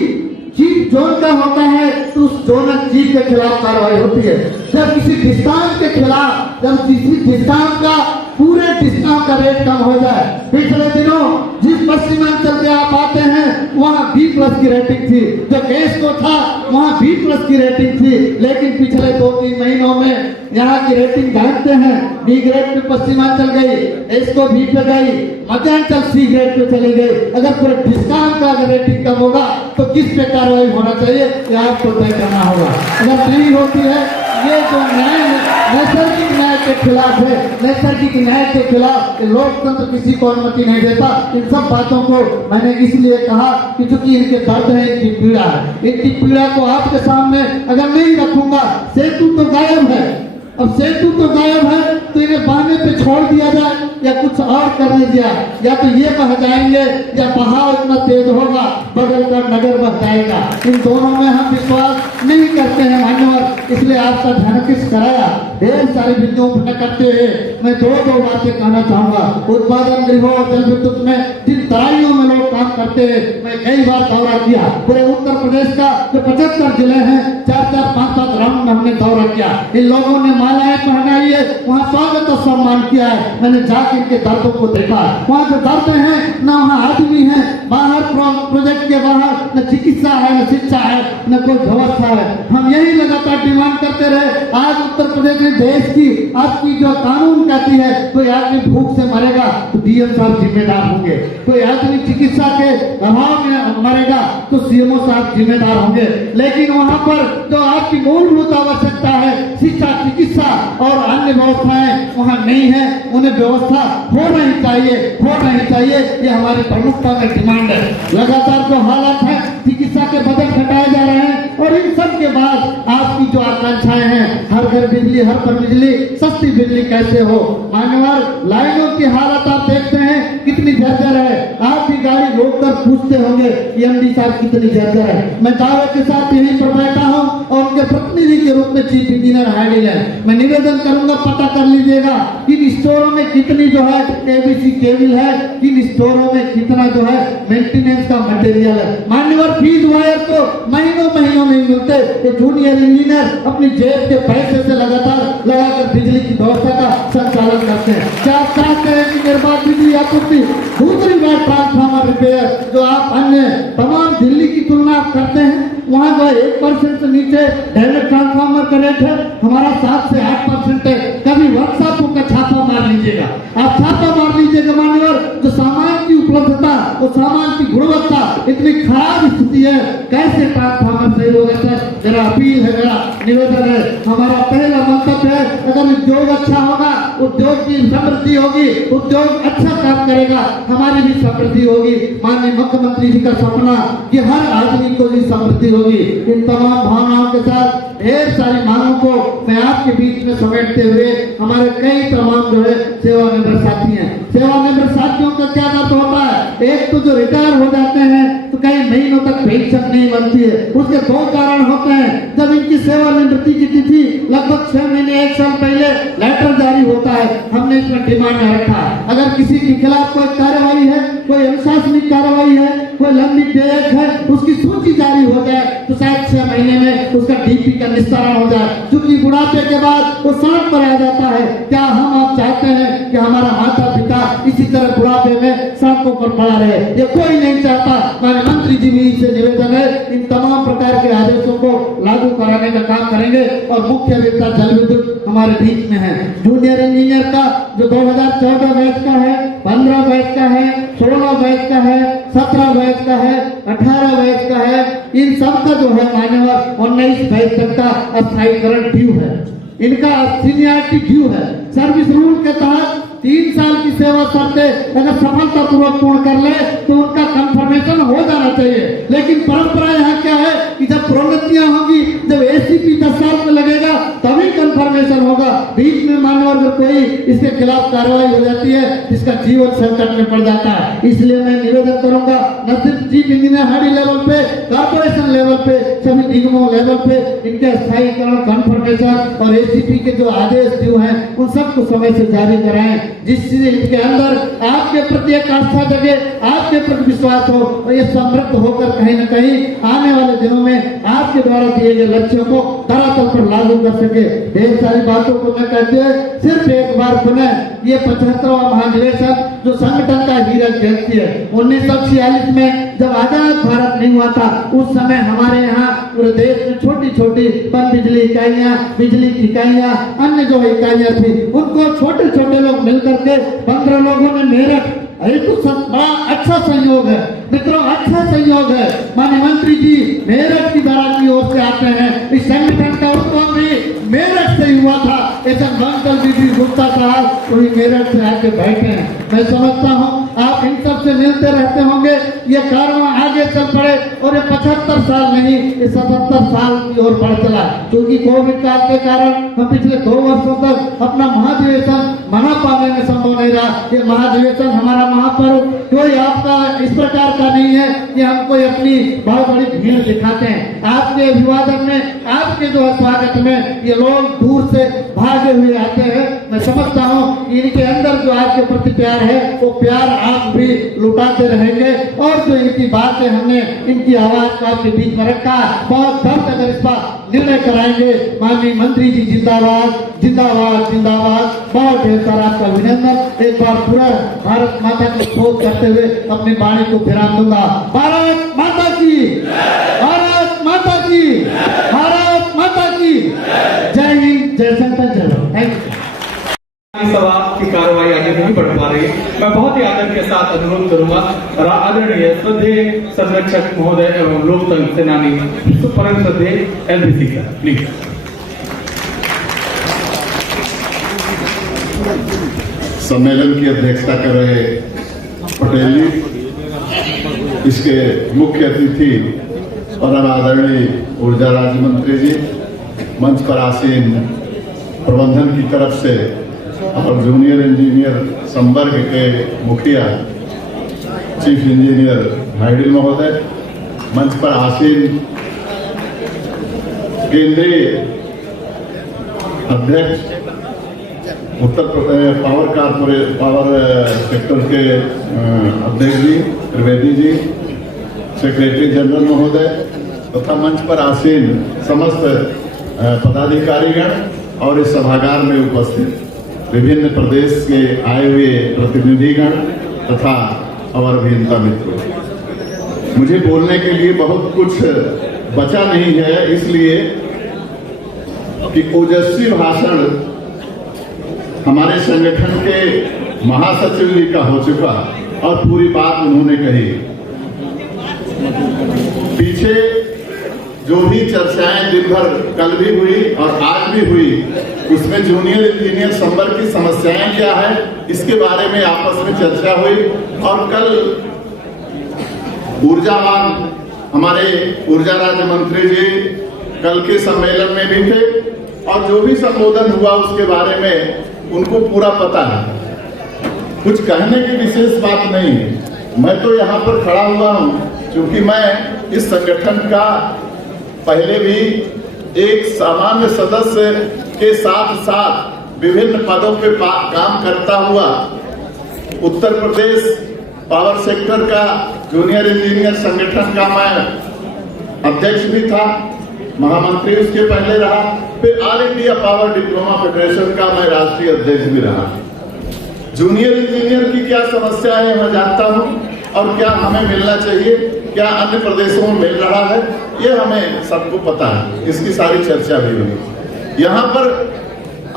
चीफ जोन का होता है तो उस जोनल चीफ के खिलाफ कार्रवाई होती है। जब किसी डिस्काउंट के खिलाफ, जब किसी डिस्काउंट का पूरे डिस्काउंट का रेट कम हो जाए। पिछले दिनों जिस पश्चिमांचल के आप आते हैं वहाँ B+ की रेटिंग थी, जो गैस को था वहाँ B+ की रेटिंग थी, लेकिन पिछले 2-3 महीनों में यहाँ की रेटिंग जानते हैं, B ग्रेड पे पश्चिमांचल गई, एस को B पे गई, मध्यांचल C ग्रेड पे चली गई। अगर पूरे डिस्काउंट का अगर रेटिंग कम होगा तो किस पे कार्रवाई होना चाहिए ये आपको तय करना होगा। अगर नहीं होती है, ये जो न्याय नैसर्गिक न्याय के खिलाफ है, नैसर्गिक न्याय के खिलाफ लोकतंत्र किसी को अनुमति नहीं देता। इन सब बातों को मैंने इसलिए कहा कि चूंकि इनके दर्द है, इनकी पीड़ा है, इनकी पीड़ा को आपके सामने अगर नहीं रखूंगा, सेतु तो गायब है, अब सेतु तो गायब है तो इन्हें बहाने पे छोड़ दिया जाए या कुछ और कर दिया, या तो ये बह जाएंगे या बहाव इतना तेज होगा बगल का नगर बह जाएगा। इन दोनों में हम विश्वास नहीं करते हैं मान्यवर, इसलिए आपका ध्यान किस कराया। ढेर सारी बिंदुओं पर करते हुए मैं दो बातें कहना चाहूंगा। उत्पादन गृहों और जल विद्युत में जिन तराइयों में लोग काम करते हैं, मैं कई बार दौरा किया। पूरे उत्तर प्रदेश का जो 75 जिले हैं, 4-4, 5-5 राउंड में हमने दौरा किया। इन लोगों ने मालाएं पहनाई है, वहाँ स्वागत और सम्मान किया है। मैंने जाके इनके दर्दों को देखा, वहाँ जो दर्द है न वहाँ आदमी है, बाहर प्रोजेक्ट के बाहर न चिकित्सा है, न शिक्षा है, न कोई व्यवस्था है। हम यही लगातार डिमांड करते रहे। आज उत्तर प्रदेश में देश की आपकी जो कानून कहती है कोई आदमी भूख से मरेगा तो डीएम साहब जिम्मेदार होंगे, कोई आदमी चिकित्सा के अभाव में मरेगा तो सीएमओ साहब जिम्मेदार होंगे। लेकिन वहाँ पर जो आपकी मूलभूत आवश्यकता है, शिक्षा, चिकित्सा और अन्य व्यवस्थाएं वहाँ नहीं है, उन्हें व्यवस्था होना चाहिए। ये हमारी प्रमुखता में डिमांड है। लगातार जो हालात है, चिकित्सा के बजट घटाए जा रहे हैं और इन सब के बाद आपकी जो आकांक्षाएं हैं, हर घर बिजली, हर पर बिजली, सस्ती बिजली कैसे हो। मान्यवर, लाइनों की हालत आप देखते हैं कितनी जर्जर है। आप भी गाड़ी रोककर पूछते होंगे एमडी साहब कितनी जर्जर है। मैं दावे के साथ यहीं पर बैठा हूँ और उनके प्रतिनिधि के रूप में चीफ इंजीनियर हाइडिल है। मैं निवेदन करूंगा, पता कर लीजिएगा किन स्टोरों में कितनी जो है एबीसी केबल है, किन स्टोरों में कितना जो है मेंटेनेंस का मटेरियल है। मान्यवर, फीड वायर तो महीनों नहीं मिलते। जूनियर इंजीनियर अपनी जेब के पैसे से लगातार लगाकर बिजली की व्यवस्था का संचालन करते हैं। क्या आप चाहते हैं कि मेरे पास बिजली आपूर्ति दूसरी बार ट्रांसफार्मर रिपेयर जो आप अन्य तमाम दिल्ली की तुलना आप करते हैं, वहाँ जो 1% से नीचे डायरेक्ट ट्रांसफार्मर का रेट है, हमारा 7 से 8% है। कभी वर्कशॉपों का छापा मार लीजिएगा, आप छापा मार लीजिएगा मान्यवर, जो सामान की उपलब्धता, वो सामान की गुणवत्ता इतनी खराब स्थिति है, कैसे ट्रांसफार्मर सही होगा। सर मेरा अपील है, मेरा निवेदन है, हमारा पहला मंतव्य है, अगर उद्योग अच्छा होगा, उद्योग की समृद्धि होगी, उद्योग अच्छा काम करेगा, हमारी भी समृद्धि होगी। माननीय मुख्यमंत्री जी का सपना कि हर आदमी को भी समृद्धि होगी। इन तमाम भावनाओं के साथ ढेर सारी मांगों को मैं आपके बीच में समेटते हुए हमारे कई तमाम जो है सेवानिवृत्त साथी हैं, सेवानिवृत्त साथियों का क्या दर्द होता है। एक तो जो रिटायर हो जाते हैं तो कई महीनों तक पेंशन नहीं बनती है, उसके 2 कारण होते हैं। जब इनकी सेवानिवृत्ति की तिथि लगभग 6 महीने 1 साल पहले लेटर जारी होता है, हमने इसमें डिमांड रखा है, अगर किसी के खिलाफ कोई कार्रवाई है, कोई अनुशासनिक कार्रवाई है, कोई लंबित विधेयक है, उसकी सूची जारी हो जाए तो शायद 6 महीने में उसका डीपी का निस्तारण हो जाए। क्योंकि बुढ़ापे के बाद वो सड़क पर आ जाता है। क्या हम आप चाहते हैं कि हमारा माता पिता इसी तरह बुढ़ापे में सड़कों पर पड़ा रहे? ये कोई नहीं चाहता। माननीय मंत्री जी भी से निवेदन है, इन तमाम प्रकार के आदेशों को लागू कराने का काम करेंगे। और मुख्य वित्ता जल विद्युत हमारे बीच में है। जूनियर इंजीनियर का जो 2014 बैच का है, 15 बैच का है, 16 बैच का है, 17 बैच का है, 18 बैच का है, इन सब का जो है मान्यवर 19 बैच तक का अस्थायीकरण ड्यू है, इनका सीनियरिटी ड्यू है। सर्विस रूल के तहत 3 साल की सेवा शर्तें अगर सफलतापूर्वक पूर्ण कर ले तो उनका कंफर्मेशन हो जाना चाहिए। लेकिन परंपरा यहाँ क्या है कि जब प्रोन्नतियां होंगी, जब एसीपी 10 साल में लगेगा तभी कंफर्मेशन होगा। बीच में मानवर अगर कोई इसके खिलाफ कार्रवाई हो जाती है, इसका जीवन संकट में पड़ जाता है। इसलिए मैं निवेदन करूंगा, न सिर्फ चीफ इंजीनियर हाडी लेवल पे, कारपोरेशन लेवल पे, सभी निगमों लेवल पे इनके स्थायीकरण, कंफर्मेशन और एसीपी के जो आदेश ड्यू हैं उन सबको समय से जारी कराएं, जिससे इनके अंदर आपके प्रति एक आस्था जगे, आपके प्रति विश्वास हो और ये समृद्ध होकर कहीं न कहीं आने वाले दिनों में आपके द्वारा दिए गए लक्ष्यों को धरातल पर लागू कर सके। ढेर सारी बातों को मैं कहते हुए सिर्फ एक बार पुनः ये 75वां महाधिवेशन जो संगठन का हीरक जयंती है। 1946 में जब आजाद भारत नहीं हुआ था, उस समय हमारे यहाँ पूरे देश में छोटी छोटी पन बिजली इकाइयां, बिजली की इकाइयां, अन्य जो इकाइयां थी, उनको छोटे छोटे लोग मिलकर के 15 लोगों ने मेरठ, बड़ा अच्छा संयोग है मित्रों, अच्छा संयोग है। माननीय मंत्री जी मेरठ की धरा की ओर से आते हैं। इस संगठन का उद्गम भी मेरठ से हुआ था। ऐसा बंकल बीबी गुप्ता साहब वही मेरठ से आके बैठे हैं। मैं समझता हूँ आप इन सब से मिलते रहते होंगे। ये कारवां आगे चल पड़े और ये 75 साल नहीं, ये 77 साल की ओर बढ़ चला। क्योंकि कोविड काल के कारण हम पिछले 2 वर्षों तक अपना महाधिवेशन मना पाने में संभव नहीं रहा। ये महाधिवेशन हमारा महापर्व कोई आपका इस प्रकार का नहीं है कि हम कोई अपनी बहुत बड़ी भीड़ दिखाते हैं। आपके अभिवादन में, आपके जो स्वागत में ये लोग दूर से भागे हुए आते हैं। मैं समझता हूँ इनके अंदर जो आपके प्रति प्यार है वो प्यार आप भी लुटाते रहेंगे। और जो इनकी बातें हमने इनकी आवाज को आपके बीच में रखा, बहुत दर्द अगर इस पर निर्णय कराएंगे। माननीय मंत्री जी जिंदाबाद, जिंदाबाद, जिंदाबाद। बहुत ढेर सारा आपका अभिनंदन। एक बार पूरा भारत माता को स्मरण करते हुए अपनी वाणी को विराम दूंगा। भारत माता की, भारत माता की, भारत माता की जय हिंद, जय संतन, जय राम। Thank you. सभा की कार्रवाई आगे नहीं बढ़ पा रही। मैं बहुत ही आदर के साथ अनुरोध करूंगा आदरणीय श्रद्धेय संरक्षक महोदय एवं लोकतंत्र सेनानी परम श्रद्धेय एलबीसी का प्लीज। सम्मेलन की अध्यक्षता कर रहे पटेल जी, इसके मुख्य अतिथि परम आदरणीय ऊर्जा राज्य मंत्री जी, मंच पर आसीन प्रबंधन की तरफ से और जूनियर इंजीनियर संवर्ग के मुखिया चीफ इंजीनियर हाइडिल महोदय, मंच पर आसीन केंद्रीय अध्यक्ष उत्तर प्रदेश पावर सेक्टर के अध्यक्ष जी त्रिवेदी जी, सेक्रेटरी जनरल महोदय तथा मंच पर आसीन समस्त पदाधिकारीगण और इस सभागार में उपस्थित विभिन्न प्रदेश के आए हुए प्रतिनिधिगण तथा और अभियंता मित्रों, मुझे बोलने के लिए बहुत कुछ बचा नहीं है, इसलिए कि ओजस्वी भाषण हमारे संगठन के महासचिव जी का हो चुका और पूरी बात उन्होंने कही। पीछे जो भी चर्चाएं दिन भर कल भी हुई और आज भी हुई, उसमें जूनियर इंजीनियर संवर्ग की समस्याएं क्या है इसके बारे में आपस में चर्चा हुई। और कल ऊर्जावान हमारे ऊर्जा राज्य मंत्री जी कल के सम्मेलन में भी थे और जो भी संबोधन हुआ उसके बारे में उनको पूरा पता है, कुछ कहने की विशेष बात नहीं है। मैं तो यहाँ पर खड़ा हुआ हूँ क्योंकि मैं इस संगठन का पहले भी एक सामान्य सदस्य के साथ साथ विभिन्न पदों पे काम करता हुआ उत्तर प्रदेश पावर सेक्टर का जूनियर इंजीनियर संगठन का मैं अध्यक्ष भी था, महामंत्री उसके पहले रहा, फिर all India power diploma federation का मैं राष्ट्रीय अध्यक्ष भी रहा। जूनियर इंजीनियर की क्या समस्या है मैं जानता हूं और क्या हमें मिलना चाहिए, क्या अन्य प्रदेशों में मिल रहा है, ये हमें सबको पता है, इसकी सारी चर्चा भी हुई। यहाँ पर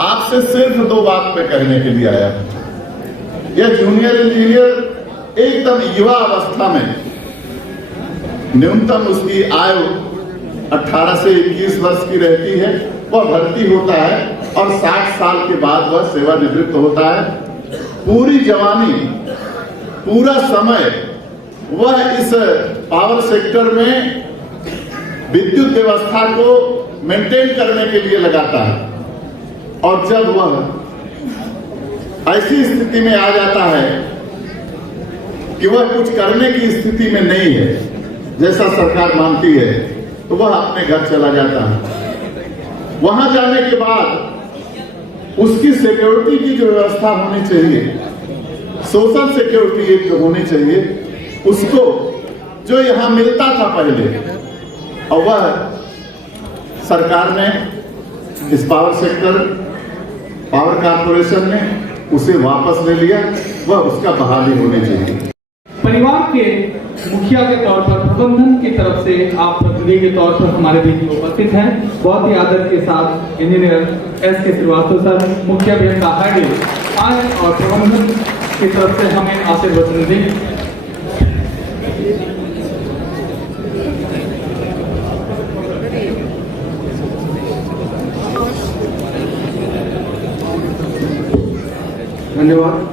आपसे सिर्फ 2 बात मैं कहने के लिए आया हूं। यह जूनियर इंजीनियर एकदम युवा अवस्था में, न्यूनतम उसकी आयु 18 से 21 वर्ष की रहती है, वह भर्ती होता है और 60 साल के बाद वह सेवानिवृत्त होता है। पूरी जवानी, पूरा समय वह इस पावर सेक्टर में विद्युत व्यवस्था को मेंटेन करने के लिए लगाता है। और जब वह ऐसी स्थिति में आ जाता है कि वह कुछ करने की स्थिति में नहीं है जैसा सरकार मानती है, तो वह अपने घर चला जाता है। वहां जाने के बाद उसकी सिक्योरिटी की जो व्यवस्था होनी चाहिए, सोशल सिक्योरिटी एक जो होनी चाहिए, उसको जो यहां मिलता था पहले, और वह सरकार ने इस पावर सेक्टर पावर कॉर्पोरेशन ने उसे वापस ले लिया, वह उसका बहाली होनी चाहिए। परिवार के मुखिया के तौर पर, प्रबंधन की तरफ से आप प्रतिनिधि के तौर पर हमारे बीच में उपस्थित हैं। बहुत ही आदर के साथ इंजीनियर एस के श्रीवास्तव सर, मुखिया अभियंता हार्डी आए और प्रबंधन की तरफ से हमें आशीर्वचन दें। धन्यवाद।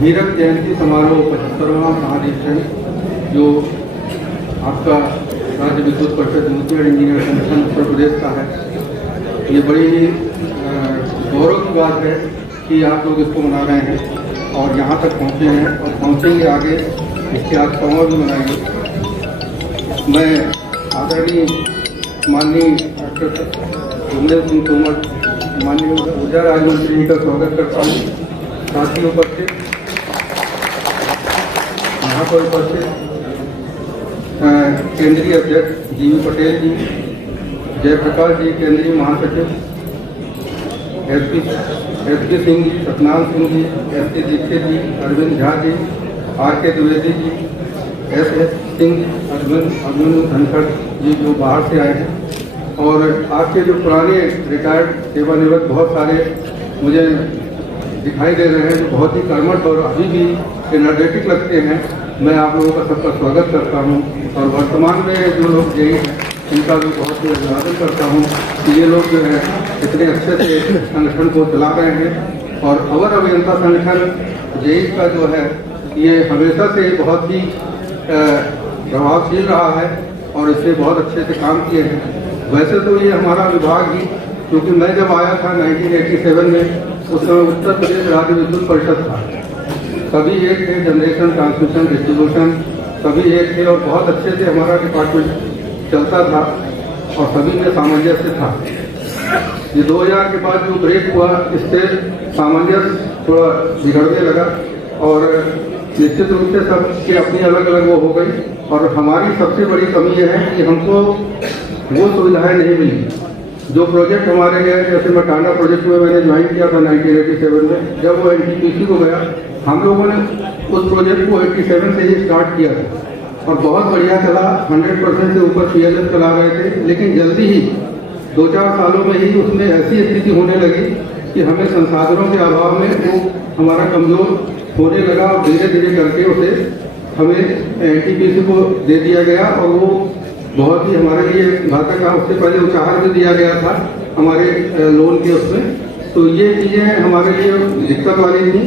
हीरक जयंती समारोह 75वां महाधिवेशन जो आपका राज्य विद्युत परिषद जूनियर इंजीनियर संगठन उत्तर प्रदेश का है, ये बड़ी ही गौरव की बात है कि आप लोग इसको मना रहे हैं और यहाँ तक पहुँचे हैं और पहुँचेंगे आगे, इसके आज 100वां भी मनाएंगे। मैं आदरणीय माननीय डॉक्टर सुमेल सिंह तोमर, माननीय ऊर्जा राज्य मंत्री जी का स्वागत करता हूँ। साथियों उपस्थित, यहाँ पर उपस्थित केंद्रीय अध्यक्ष जीवी पटेल जी, जयप्रकाश जी केंद्रीय महासचिव, एस.पी. सिंह जी, सतनाम सिंह जी, एस.के. दीक्षित जी, अरविंद झा जी, आर.के. द्विवेदी जी, एस.एस. सिंह, अरविंद धनखड़ जी जो बाहर से आए हैं, और आपके जो पुराने रिटायर्ड सेवानिवृत्त बहुत सारे मुझे दिखाई दे रहे हैं जो बहुत ही कर्मठ और अभी भी एनर्जेटिक लगते हैं। मैं आप लोगों का सबका स्वागत करता हूं और वर्तमान में जो लोग जेई हैं इनका भी बहुत ही अभिवादन करता हूं कि ये लोग जो है इतने अच्छे से संगठन को चला रहे हैं। और अवर अभियंता संगठन जेई का जो है ये हमेशा से बहुत ही प्रभावशील रहा है और इससे बहुत अच्छे से काम किए हैं। वैसे तो ये हमारा विभाग ही, क्योंकि मैं जब आया था 1987 में, उस समय उत्तर प्रदेश राज्य विद्युत परिषद था, सभी एक थे, जनरेशन, ट्रांसमिशन, डिस्ट्रीब्यूशन सभी एक थे और बहुत अच्छे से हमारा डिपार्टमेंट चलता था और सभी में सामंजस्य था। ये 2000 के बाद जो ब्रेक हुआ, इससे सामंजस्य थोड़ा बिगड़ने लगा और निश्चित रूप से सबकी अपनी अलग अलग वो हो गई। और हमारी सबसे बड़ी कमी यह है कि हमको वो सुविधाएं नहीं मिली जो प्रोजेक्ट हमारे गए, जैसे मैं टांडा प्रोजेक्ट में मैंने ज्वाइन किया था 1987 में, जब वो एनटीपीसी को गया, हम लोगों ने उस प्रोजेक्ट को 87 से ही स्टार्ट किया था और बहुत बढ़िया चला, 100% से ऊपर पीएलएफ चला रहे थे। लेकिन जल्दी ही 2-4 सालों में ही उसमें ऐसी स्थिति होने लगी कि हमें संसाधनों के अभाव में वो हमारा कमजोर होने लगा और धीरे धीरे करके उसे हमें एनटीपीसी को दे दिया गया और वो बहुत ही हमारे लिए घातक था। उससे पहले उचाहर भी दिया गया था हमारे लोन के उसमें। तो ये चीज़ें हमारे लिए दिक्कत वाली थी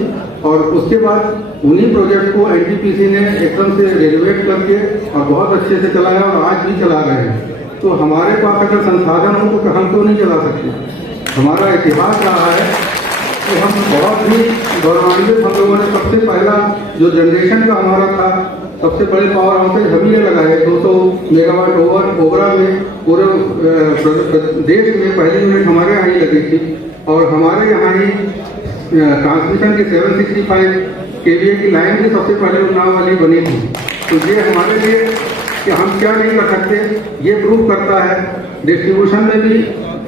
और उसके बाद उन्हीं प्रोजेक्ट को एनटीपीसी ने एकदम से रेनोवेट करके और बहुत अच्छे से चलाया और आज भी चला रहे हैं। तो हमारे पास अगर संसाधन हो तो हम तो नहीं चला सकते। हमारा इतिहास रहा है कि हम बहुत ही गौरवान्वित, हम लोगों ने सबसे पहला जो जनरेशन का हमारा था, सबसे बड़े पावर हाउसेज हम ही लगाए। 200 मेगावाट ओवरऑल में पूरे देश में पहली यूनिट हमारे यहाँ ही लगी थी और हमारे यहाँ ही ट्रांसमिशन की 765 केवीए की लाइन भी सबसे पहले उन्नाव वाली बनी थी। तो ये हमारे लिए कि हम क्या नहीं कर सकते ये प्रूव करता है। डिस्ट्रीब्यूशन में भी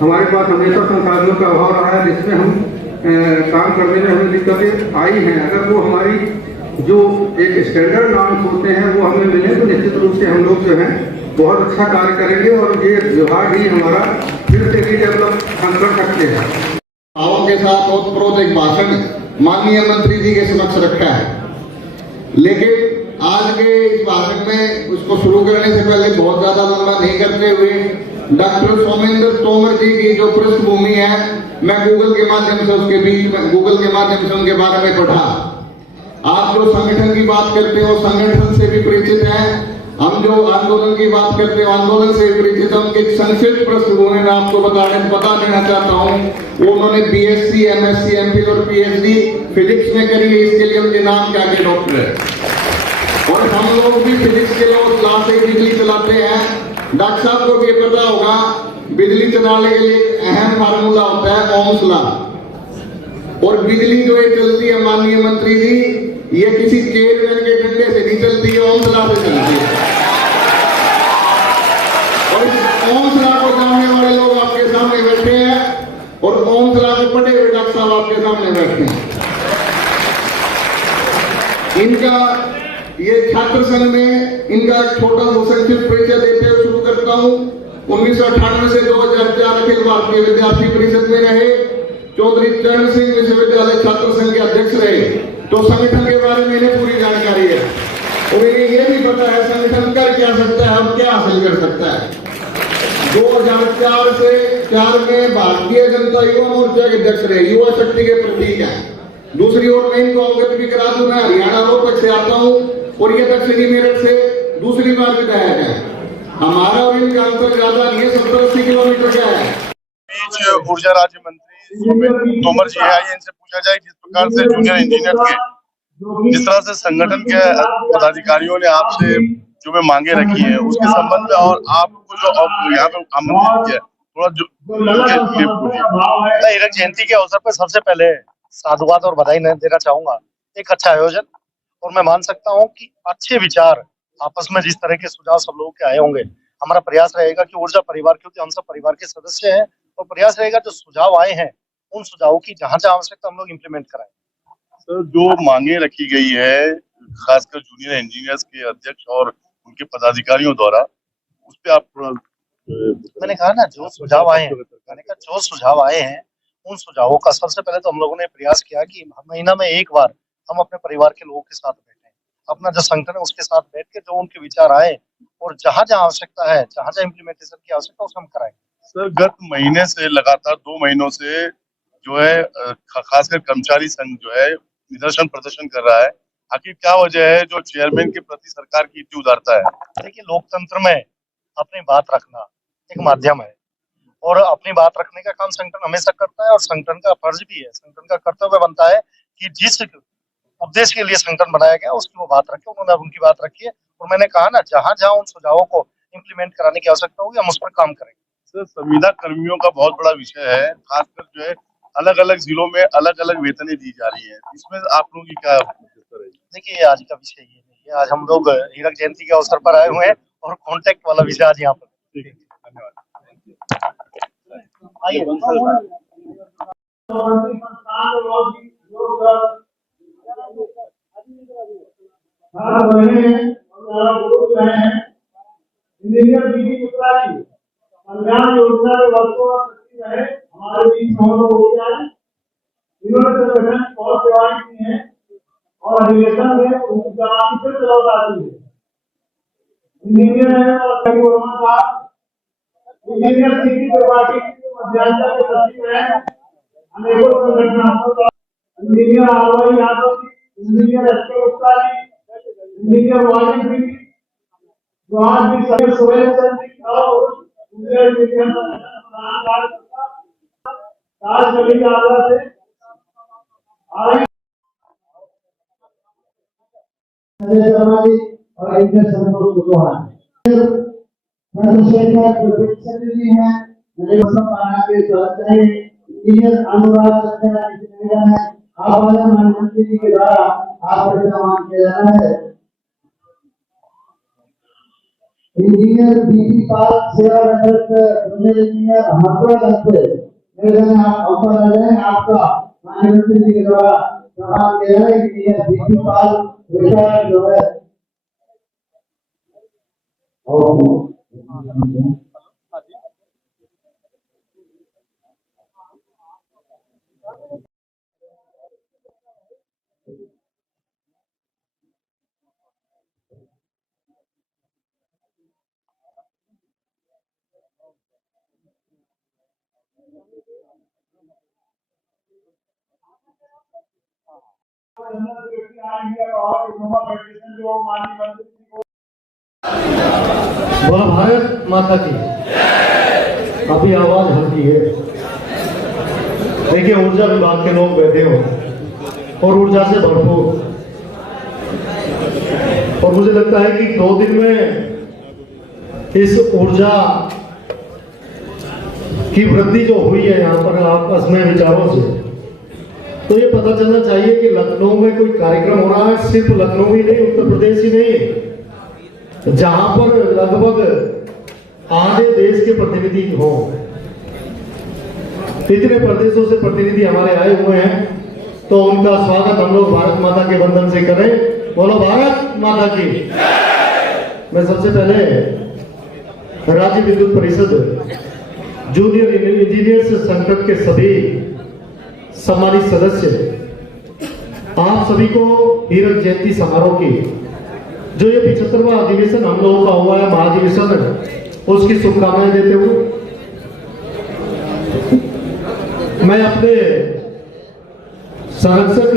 हमारे पास हमेशा संसाधनों का अभाव रहा है, जिसमें हम काम करने में हमें दिक्कतें आई हैं। अगर वो हमारी जो एक स्टैंडर्ड नॉर्म्स होते हैं वो हमें मिले तो निश्चित रूप से हम लोग जो है बहुत अच्छा कार्य करेंगे और ये विभाग ही हमारा फिर से रीडेवलप हम कर सकते हैं। भावों के साथ ओतप्रोत एक भाषण माननीय मंत्री जी के समक्ष रखा है, लेकिन आज के इस भाषण में उसको शुरू करने से पहले बहुत ज्यादा लंबा नहीं करते हुए डॉक्टर सोमेंद्र तोमर जी की जो पृष्ठभूमि है, मैं गूगल के माध्यम से उनके बारे में पढ़ा। आप जो संगठन की बात करते हो संगठन से भी परिचित हैं, हम जो आंदोलन की बात करते हो आंदोलन से भी परिचित हैं। उनके संक्षिप्त पृष्ठभूमि में आपको बता देना चाहता हूँ। वो उन्होंने बीएससी, एमएससी, एमफिल और पीएचडी फिजिक्स में करी है, इसके लिए उनके नाम के आगे डॉक्टर है। और हम लोग भी फिजिक्स के लोग क्लास 1 बिजली चलाते हैं। डॉक्टर साहब को भी पता होगा बिजली चलाने के लिए अहम फार्मूला होता है ओम्स लॉ। और बिजली जो ये चलती है माननीय मंत्री जी, ये किसी चेयरमैन के डंडे से नहीं चलती है, ओम्स लॉ से चलती है। और इस ओम्स लॉ को जानने वाले लोग आपके सामने बैठे हैं और ओम्स लॉ को पढ़े हुए डॉक्टर साहब आपके सामने बैठे हैं। इनका ये छात्र संघ में इनका छोटा संक्षिप्त परिचय देते हुए शुरू करता हूँ। 1998 से 2004 अखिल भारतीय विद्यार्थी परिषद में रहे, चौधरी चरण सिंह विश्वविद्यालय छात्र संघ के अध्यक्ष रहे। तो संगठन के बारे में इन्हें पूरी जानकारी है और इन्हें ये भी पता है संगठन कर क्या सकता है और क्या हासिल कर सकता है। 2004 से 4 में भारतीय जनता युवा मोर्चा के अध्यक्ष रहे, युवा शक्ति के प्रतीक है। दूसरी ओर मैं इनको अवगत भी करा दूं, मैं हरियाणा रोहतक से आता हूँ और ये दक्षिणी मेरठ से दूसरी बार विधायक है। हमारा और इनका अंतर ज्यादा नहीं है, 70-80 किलोमीटर का है। बीच ऊर्जा राज्य मंत्री तोमर जी है, आइए इनसे पूछा जाए जिस प्रकार से जूनियर इंजीनियर के जिस तरह से संगठन के पदाधिकारियों ने आपसे जो मैं मांगे रखी है उसके संबंध में और आपको जो यहाँ पे आमंत्रित किया थोड़ा हीरक जयंती के अवसर पर सबसे पहले साधुवाद और बधाई देना चाहूंगा। एक अच्छा आयोजन और मैं मान सकता हूँ कि अच्छे विचार आपस में जिस तरह के सुझाव सब लोगों के आए होंगे, हमारा प्रयास रहेगा कि ऊर्जा परिवार, क्योंकि हम सब परिवार के सदस्य हैं, और प्रयास रहेगा जो सुझाव आए हैं उन सुझावों की जहां जहां आवश्यकता हम लोग इम्प्लीमेंट कराएं। सर, जो मांगे रखी गई है खासकर जूनियर इंजीनियर्स के अध्यक्ष और उनके पदाधिकारियों द्वारा, उस पर आप थोड़ा मैंने कहा ना जो सुझाव आए हैं उन सुझावों का सबसे पहले तो हम लोगों ने प्रयास किया कि महीना में एक बार हम अपने परिवार के लोगों के साथ बैठे, अपना जो संगठन है उसके साथ बैठ के जो उनके विचार आए और जहां जहां आवश्यकता है, जहां जहां इम्प्लीमेंटेशन की आवश्यकता उसको हम कराएंगे। सर, गत महीने से लगातार 2 महीनों से जो है खासकर कर्मचारी संघ जो है निदर्शन प्रदर्शन कर रहा है। आखिर क्या वजह है जो चेयरमैन के प्रति सरकार की इतनी उदारता है? देखिए, लोकतंत्र में अपनी बात रखना एक माध्यम है और अपनी बात रखने का काम संगठन हमेशा करता है और संगठन का फर्ज भी है, संगठन का कर्तव्य बनता है कि जिस उद्देश्य के लिए संगठन बनाया गया उसकी वो बात रखे। उन्होंने उनकी बात रखी है और मैंने कहा ना जहां जहां उन सुझावों को इम्प्लीमेंट कराने की आवश्यकता होगी हम उस पर काम करेंगे। सर, संविदा कर्मियों का बहुत बड़ा विषय है, खासकर जो है अलग अलग जिलों में अलग अलग वेतनें दी जा रही है, इसमें आप लोगों की क्या? देखिए, आज का विषय ये नहीं है, आज हम लोग हीरक जयंती के अवसर पर आए हुए हैं और कॉन्टेक्ट वाला विषय आज यहाँ पर। धन्यवाद। आइए इंजीनियर बीडी गुप्ता जी कल्याण योजना के वर्षों में हमारे बीच हो गया है। इन्होंने संगठन की बहुत सेवाएं की हैं और अधिवेशन में उनकी जवानी फिर से लौट आती है। इंजीनियर है और कई वर्मा साहब इंजीनियर सीटी त्रिपाठी मध्यांचल के सचिव हैं। अनेकों संगठनों engineer आरवाई Yadav ji, engineer SK Gupta ji, engineer Wajid जी, जो आज भी सभी सुरेश चंद जी और दूसरे इंजीनियर राजगली आगरा से शर्मा जी और इंजीनियर संतोष कुशवाहा जी हैं, के इंजीनियर अनुराग सक्सेना है। आवाज़ मंत्री जी के द्वारा आप सम्मान किया जाना है। इंजीनियर बीपी पाल सेवा निवृत्त जूनियर इंजीनियर हरपुरा से मेरे आप ऑफर आ जाए आपका मंत्री जी के द्वारा सम्मान किया जाए। इंजीनियर बीपी पाल रिटायर्ड जो है बोला भारत माता की। अभी आवाज हल्की है। देखिए ऊर्जा विभाग के लोग बैठे हो और ऊर्जा से भरपूर, और मुझे लगता है कि 2 दिन में इस ऊर्जा की वृद्धि जो हुई है यहाँ पर आपस में विचारों से, तो ये पता चलना चाहिए कि लखनऊ में कोई कार्यक्रम हो रहा है। सिर्फ लखनऊ ही नहीं, उत्तर प्रदेश ही नहीं, जहां पर लगभग आधे देश के प्रतिनिधि हो। इतने प्रदेशों से प्रतिनिधि हमारे आए हुए हैं, तो उनका स्वागत हम लोग भारत माता के वंदन से करें। बोलो भारत माता की। मैं सबसे पहले राज्य विद्युत परिषद जूनियर इंजीनियर्स संगठन के सभी सम्मानित सदस्य, आप सभी को हीरक जयंती समारोह की जो ये 75वां अधिवेशन हम लोगों का हुआ है, महाधिवेशन, उसकी शुभकामनाएं देते हुए मैं अपने संरक्षक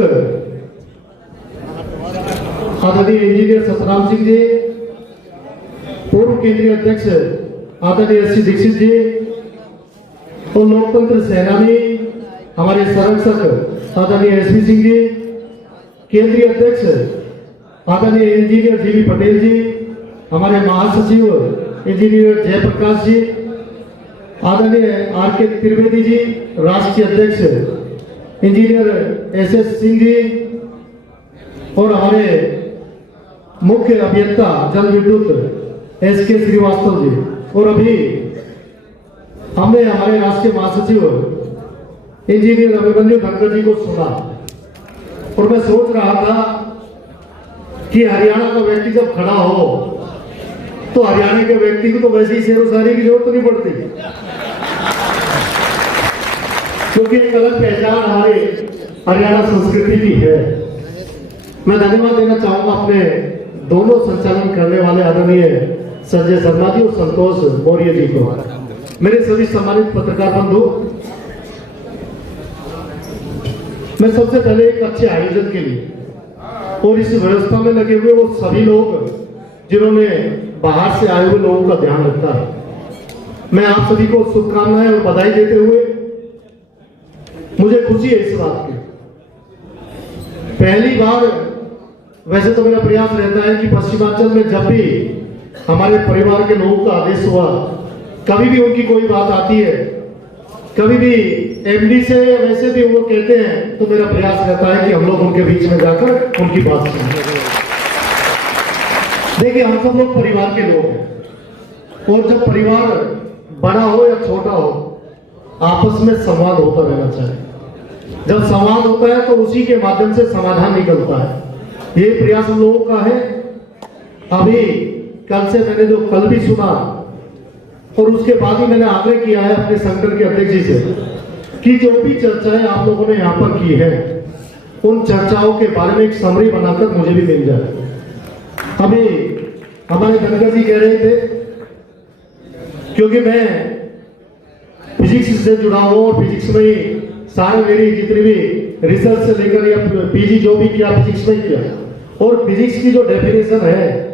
आदरणीय इंजीनियर सतराम सिंह जी, पूर्व केंद्रीय अध्यक्ष आदरणीय एस सी दीक्षित जी और लोकतंत्र सेनानी हमारे संरक्षक आदरणीय एसपी सिंह जी, केंद्रीय अध्यक्ष आदरणीय इंजीनियर जीवी पटेल जी, हमारे महासचिव इंजीनियर जयप्रकाश जी, आदरणीय आर के त्रिवेदी जी, राष्ट्रीय अध्यक्ष engineer S S Singh ji, और हमारे मुख्य अभियंता जल विद्युत एस के श्रीवास्तव जी। और अभी हमने हमारे राष्ट्रीय महासचिव इंजीनियर अभिमन्यु धनखड़ जी को सुना, और मैं सोच रहा था कि हरियाणा का व्यक्ति जब खड़ा हो तो हरियाणा के व्यक्ति को तो वैसे ही शेर व शायरी की जरूरत नहीं पड़ती, क्योंकि एक अलग पहचान हमारे हरियाणा संस्कृति की है। मैं धन्यवाद देना चाहूंगा अपने दोनों संचालन करने वाले आदरणीय संजय शर्मा जी और संतोष मौर्य जी को, मेरे सभी सम्मानित पत्रकार बंधु। मैं सबसे पहले एक अच्छे आयोजन के लिए और इस व्यवस्था में लगे हुए वो सभी लोग जिन्होंने बाहर से आए हुए लोगों का ध्यान रखा है, मैं आप सभी को शुभकामनाएं और बधाई देते हुए मुझे खुशी है इस बात की। पहली बार, वैसे तो मेरा प्रयास रहता है कि पश्चिमांचल में जब भी हमारे परिवार के लोगों का आदेश हुआ, कभी भी उनकी कोई बात आती है, कभी भी एमडी से वैसे भी वो कहते हैं, तो मेरा प्रयास रहता है कि हम लोग उनके बीच में जाकर उनकी बात सुनें। देखिए हम सब लोग परिवार के लोग हैं, और जब परिवार बड़ा हो या छोटा हो, आपस में संवाद होता रहना चाहिए। जब संवाद होता है तो उसी के माध्यम से समाधान निकलता है। ये प्रयास हम लोगों का है। अभी कल से मैंने जो कल भी सुना और उसके बाद ही मैंने आग्रह किया है अपने संगठन के अध्यक्ष जी से कि जो भी चर्चाएं आप लोगों ने यहाँ पर की है उन चर्चाओं के बारे में एक समरी बनाकर मुझे भी मिल जाए। अभी हमारे धनखड़ जी कह रहे थे, क्योंकि मैं फिजिक्स से जुड़ा हूं और फिजिक्स में ही सारे मेरी जितनी भी रिसर्च से लेकर या पीजी जो भी किया फिजिक्स में किया, और फिजिक्स की जो डेफिनेशन है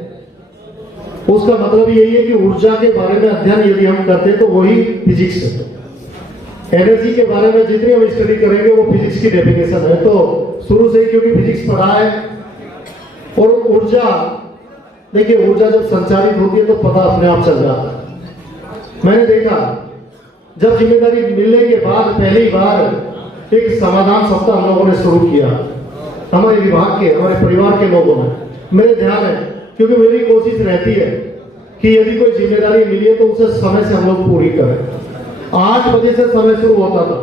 उसका मतलब यही है कि ऊर्जा के बारे में अध्ययन यदि हम करते हैं तो वही फिजिक्स है। एनर्जी के बारे में जितनी हम स्टडी करेंगे वो फिजिक्स की डेफिनेशन है। तो शुरू से ही क्योंकि फिजिक्स पढ़ा है, और ऊर्जा, देखिए ऊर्जा जब संचारित होती है तो पता अपने आप चल जाता है। मैंने देखा जब जिम्मेदारी मिलने के बाद पहली बार एक समाधान सप्ताह हम लोगों ने शुरू किया, हमारे विभाग के, हमारे परिवार के लोगों ने, मेरे ध्यान है, क्योंकि मेरी कोशिश रहती है कि यदि कोई जिम्मेदारी मिली है तो उसे समय से हम लोग पूरी करें। 8 बजे से समय शुरू होता था।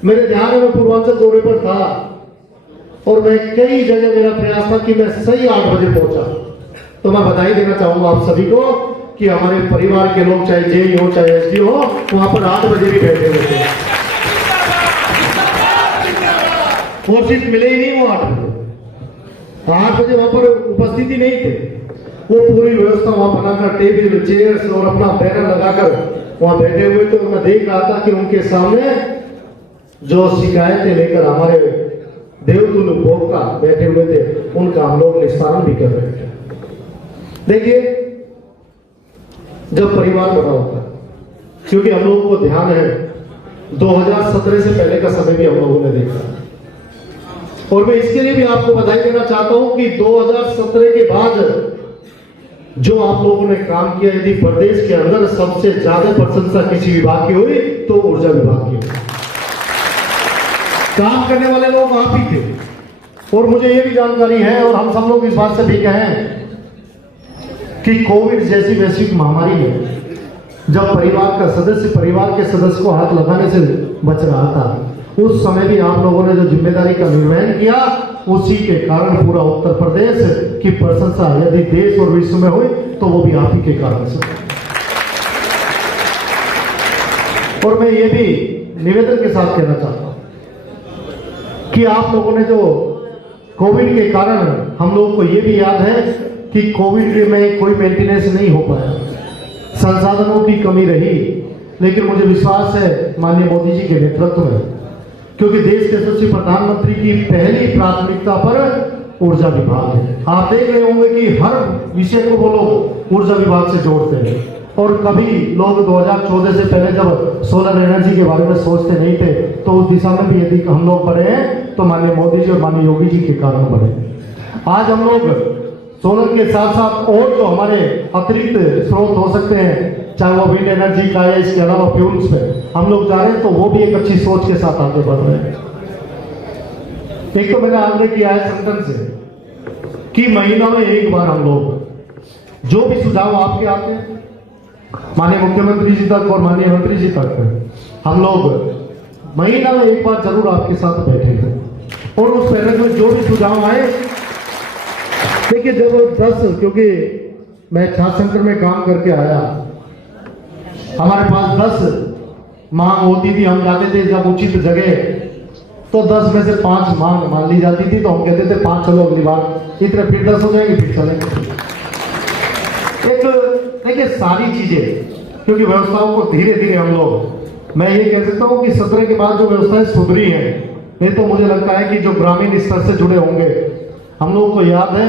मेरे ध्यान है, मैं पूर्वांचल दौरे पर था और मैं कई जगह मेरा प्रयास था कि मैं सही 8 बजे पहुंचा। तो मैं बधाई देना चाहूंगा आप सभी को कि हमारे परिवार के लोग, चाहे जेई हो चाहे एसडी हो, वहां पर 8 बजे भी बैठे हुए थे और सीट मिले ही नहीं। वो 8 बजे वहां पर उपस्थिति नहीं थे। वो पूरी व्यवस्था वहां बनाकर टेबल चेयर्स और अपना बैनर लगाकर वहां बैठे हुए थे। और मैं देख रहा था कि उनके सामने जो शिकायतें लेकर हमारे देवतुल्य उपभोक्ता बैठे हुए थे उनका हम लोग निस्तारण भी कर रहे थे। देखिए जब परिवार बना होता है, क्योंकि हम लोगों को ध्यान है 2017 से पहले का समय भी हम लोगों ने देखा, और मैं इसके लिए भी आपको बधाई देना चाहता हूं कि 2017 के बाद जो आप लोगों ने काम किया, यदि प्रदेश के अंदर सबसे ज्यादा प्रशंसा किसी विभाग की हुई तो ऊर्जा विभाग की हुई। काम करने वाले लोग आप ही थे। और मुझे यह भी जानकारी है, और हम सब लोग इस बात से भी कहें कि कोविड जैसी वैश्विक महामारी में जब परिवार के सदस्य को हाथ लगाने से बच रहा था, उस समय भी आप लोगों ने जो जिम्मेदारी का निर्वहन किया, उसी के कारण पूरा उत्तर प्रदेश की प्रशंसा यदि देश और विश्व में हुई तो वो भी आप ही के कारण से। और मैं ये भी निवेदन के साथ कहना चाहता हूं कि आप लोगों ने जो कोविड के कारण, हम लोग को ये भी याद है कि कोविड में कोई मेंटेनेंस नहीं हो पाया, संसाधनों की कमी रही, लेकिन मुझे विश्वास है माननीय मोदी जी के नेतृत्व में, क्योंकि देश के यशस्वी प्रधानमंत्री की पहली प्राथमिकता पर ऊर्जा विभाग है। आप देख रहे होंगे कि हर विषय को वो लोग ऊर्जा विभाग से जोड़ते हैं, और कभी लोग 2014 से पहले जब सोलर एनर्जी के बारे में सोचते नहीं थे, तो उस दिशा में भी यदि हम लोग बढ़े हैं तो माननीय मोदी जी और माननीय योगी जी के कारण बढ़े। आज हम लोग सोलर के साथ साथ और जो हमारे अतिरिक्त स्रोत हो सकते हैं, चाहे वो विंड एनर्जी का या इसके अलावा फ्यूल्स पे हम लोग जा रहे हैं, तो वो भी एक अच्छी सोच के साथ आगे बढ़ रहे हैं। एक तो मैंने आग्रह किया है संगठन से कि महीना में एक बार हम लोग जो भी सुझाव आपके आते हैं माननीय मुख्यमंत्री जी तक और माननीय मंत्री जी तक, हम लोग महीना में एक बार जरूर आपके साथ बैठेंगे और उस पैनल में जो भी सुझाव आए, देखिए जब 10, क्योंकि मैं छात्र संगठन में काम करके आया, हमारे पास 10 मांग होती थी, हम जाते थे जब उचित जगह तो 10 में से 5 मांग मान ली जाती थी, तो हम कहते थे 5 चलो अगली बार, इतने फिर 10 हो जाएंगे, फिर चलेंगे। एक देखिए सारी चीजें, क्योंकि व्यवस्थाओं को धीरे धीरे हम लोग, मैं ये कह सकता हूँ कि 17 के बाद जो व्यवस्थाएं सुधरी हैं, ये तो मुझे लगता है कि जो ग्रामीण स्तर से जुड़े होंगे, हम लोग को याद है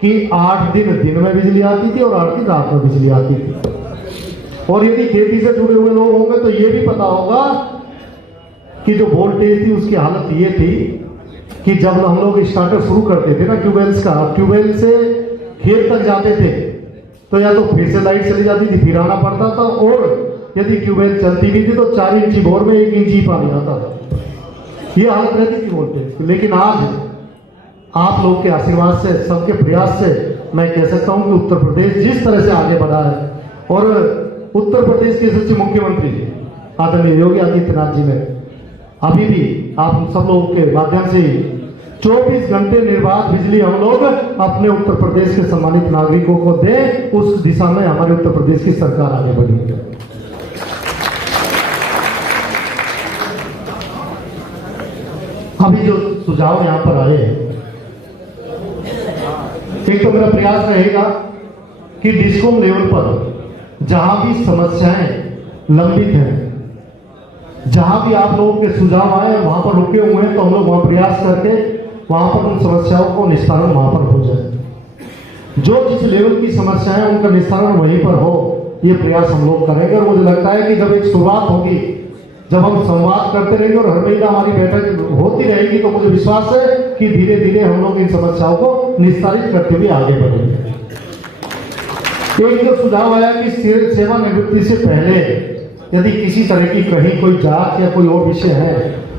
कि 8 दिन में बिजली आती थी और 8 दिन रात में बिजली आती थी। और यदि खेती से जुड़े हुए लोग होंगे तो ये भी पता होगा कि जो वोल्टेज थी उसकी हालत ये थी कि जब हम लोग स्टार्टर शुरू करते थे ना ट्यूबवेल्स का, ट्यूबवेल से खेत तक जाते थे तो या तो फिर से लाइट चली जाती थी, फिर आना पड़ता था, और यदि ट्यूबवेल चलती भी थी तो 4 इंची बोर में 1 इंच ही पानी आता था। ये हालत रहती थी वोल्टेज। लेकिन आज आप लोग के आशीर्वाद से, सबके प्रयास से मैं कह सकता हूं कि उत्तर प्रदेश जिस तरह से आगे बढ़ा है, और उत्तर प्रदेश के यशस्वी मुख्यमंत्री आदरणीय योगी आदित्यनाथ जी ने अभी भी आप सब लोगों के माध्यम से 24 घंटे निर्बाध बिजली हम लोग अपने उत्तर प्रदेश के सम्मानित नागरिकों को दें, उस दिशा में हमारे उत्तर प्रदेश की सरकार आगे बढ़ी है। अभी जो सुझाव यहां पर आए हैं, एक तो मेरा प्रयास रहेगा कि डिस्कॉम लेवल पर जहां भी समस्याएं लंबित हैं, जहां भी आप लोगों के सुझाव आए वहां पर रुके हुए हैं, तो हम लोग वहां प्रयास करके वहां पर उन समस्याओं को निस्तारण वहां पर हो जाए। जो जिस लेवल की समस्या है उनका निस्तारण वहीं पर हो, ये प्रयास हम लोग करेंगे। और मुझे लगता है कि जब एक शुरुआत होगी, जब हम संवाद करते रहेंगे और हर महीना हमारी बैठक होती रहेगी, तो मुझे विश्वास है कि धीरे धीरे हम लोग इन समस्याओं को निस्तारित करते हुए आगे बढ़ेंगे। एक जो सुझाव आया कि सेवानिवृत्ति से पहले यदि किसी तरह की कहीं कोई जांच या कोई और विषय है,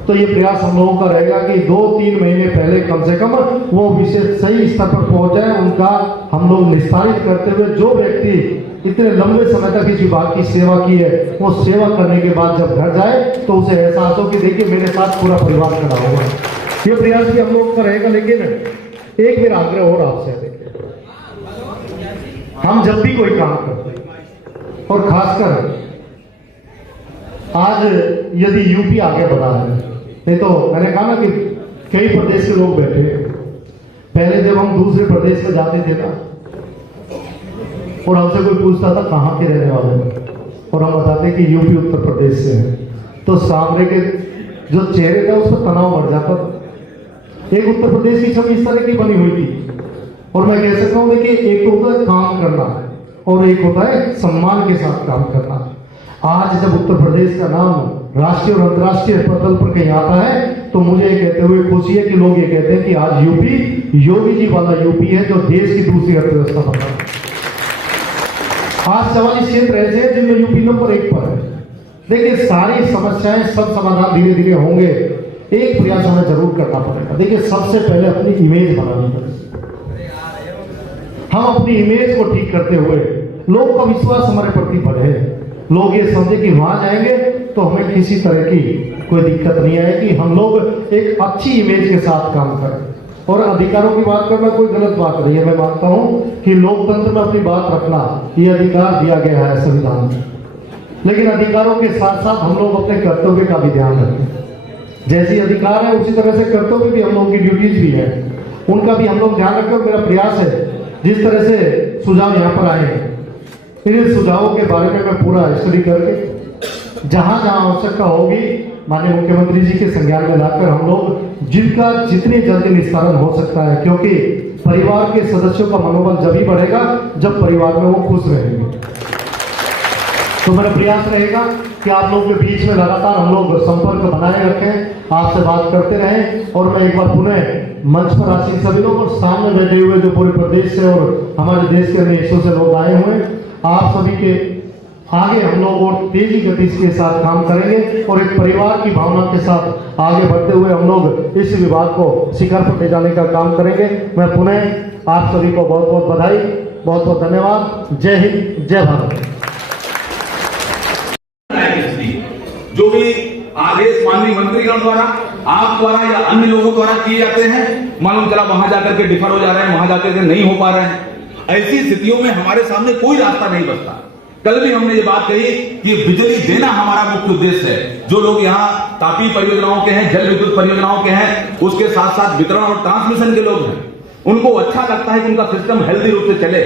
तो ये प्रयास हम लोगों का रहेगा कि 2-3 महीने पहले कम से कम वो विषय सही स्तर पर पहुंच जाए, उनका हम लोग निस्तारित करते हुए जो व्यक्ति इतने लंबे समय तक इस विभाग की सेवा की है, वो सेवा करने के बाद जब घर जाए तो उसे एहसास हो कि देखिए मेरे साथ पूरा परिवार खड़ा होगा। ये प्रयास भी हम लोग का रहेगा। लेकिन एक मेरा आग्रह और आपसे है, देखिए हम जब भी कोई काम करते हैं और खासकर आज यदि यूपी आगे बढ़ा है, नहीं तो मैंने कहा ना कि कई प्रदेश के लोग बैठे हैं। पहले जब हम दूसरे प्रदेश में जाते थे ना और हमसे कोई पूछता था कहाँ के रहने वाले हैं, और हम बताते कि यूपी उत्तर प्रदेश से हैं, तो सामने के जो चेहरे था उस पर तनाव बढ़ जाता था। एक उत्तर प्रदेश की छवि इस तरह की बनी हुई थी। और मैं कह सकता हूँ कि एक तो होता है काम करना और एक होता है सम्मान के साथ काम करना। आज जब उत्तर प्रदेश का नाम राष्ट्रीय और अंतर्राष्ट्रीय पटल पर कहीं आता है, तो मुझे ये कहते हुए खुशी है कि लोग ये कहते हैं कि आज यूपी योगी जी वाला यूपी है, जो देश की दूसरी अर्थव्यवस्था बना है। आज 44 क्षेत्र ऐसे हैं जिनमें यूपी नंबर 1 पर है। देखिए सारी समस्याएं, सब समाधान धीरे धीरे होंगे। एक प्रयास हमें जरूर करना पड़ेगा। देखिए सबसे पहले अपनी इमेज बनानी पड़ेगी। हम अपनी इमेज को ठीक करते हुए लोग का विश्वास हमारे प्रति बढ़े, लोग ये समझे कि वहां जाएंगे तो हमें किसी तरह की कोई दिक्कत नहीं आएगी, हम लोग एक अच्छी इमेज के साथ काम करें। और अधिकारों की बात करना कोई गलत बात नहीं है। मैं मानता हूं कि लोकतंत्र में अपनी बात रखना ये अधिकार दिया गया है संविधान में, लेकिन अधिकारों के साथ साथ हम लोग अपने कर्तव्य का भी ध्यान रखें। जैसी अधिकार है उसी तरह से कर्तव्य भी हम लोगों की ड्यूटीज भी है, उनका भी हम लोग ध्यान रखें। मेरा प्रयास है जिस तरह से सुझाव यहाँ पर आए, इन सुझावों के बारे में मैं पूरा स्टडी करके जहां जहां आवश्यकता होगी माननीय मुख्यमंत्री जी के संज्ञान में लाकर हम लोग जिनका जितनी जल्दी निस्तारण हो सकता है, क्योंकि परिवार के सदस्यों का मनोबल जब ही बढ़ेगा जब परिवार में वो खुश रहेंगे। तो मेरा प्रयास रहेगा कि आप लोगों के बीच में लगातार हम लोग संपर्क बनाए रखें, आपसे बात करते रहें। और मैं एक बार पुनः मंच पर आसीन सभी लोग और सामने बैठे हुए जो पूरे प्रदेश से और हमारे देश के अन्य हिस्सों से लोग आए हुए, आप सभी के आगे हम लोग और तेजी गति के साथ काम करेंगे और एक परिवार की भावना के साथ आगे बढ़ते हुए हम लोग इस विभाग को शिखर पर ले जाने का काम करेंगे। मैं पुनः आप सभी को बहुत बहुत बधाई, बहुत बहुत धन्यवाद। जय हिंद, जय भारत। जो भी आदेश माननीय मंत्रीगण द्वारा, आप द्वारा या अन्य लोगों द्वारा किए जाते हैं, मालूम चला वहां जाकर के डिफर हो जा रहे हैं, वहां जाकर के नहीं हो पा रहे हैं। ऐसी स्थितियों में हमारे सामने कोई रास्ता नहीं बचता। कल भी हमने ये बात कही कि बिजली देना हमारा मुख्य उद्देश्य है। जो लोग यहाँ तापी परियोजनाओं के हैं, जल विद्युत परियोजनाओं के हैं, उसके साथ साथ वितरण और ट्रांसमिशन के लोग हैं, उनको अच्छा लगता है कि उनका सिस्टम हेल्दी रूप से चले।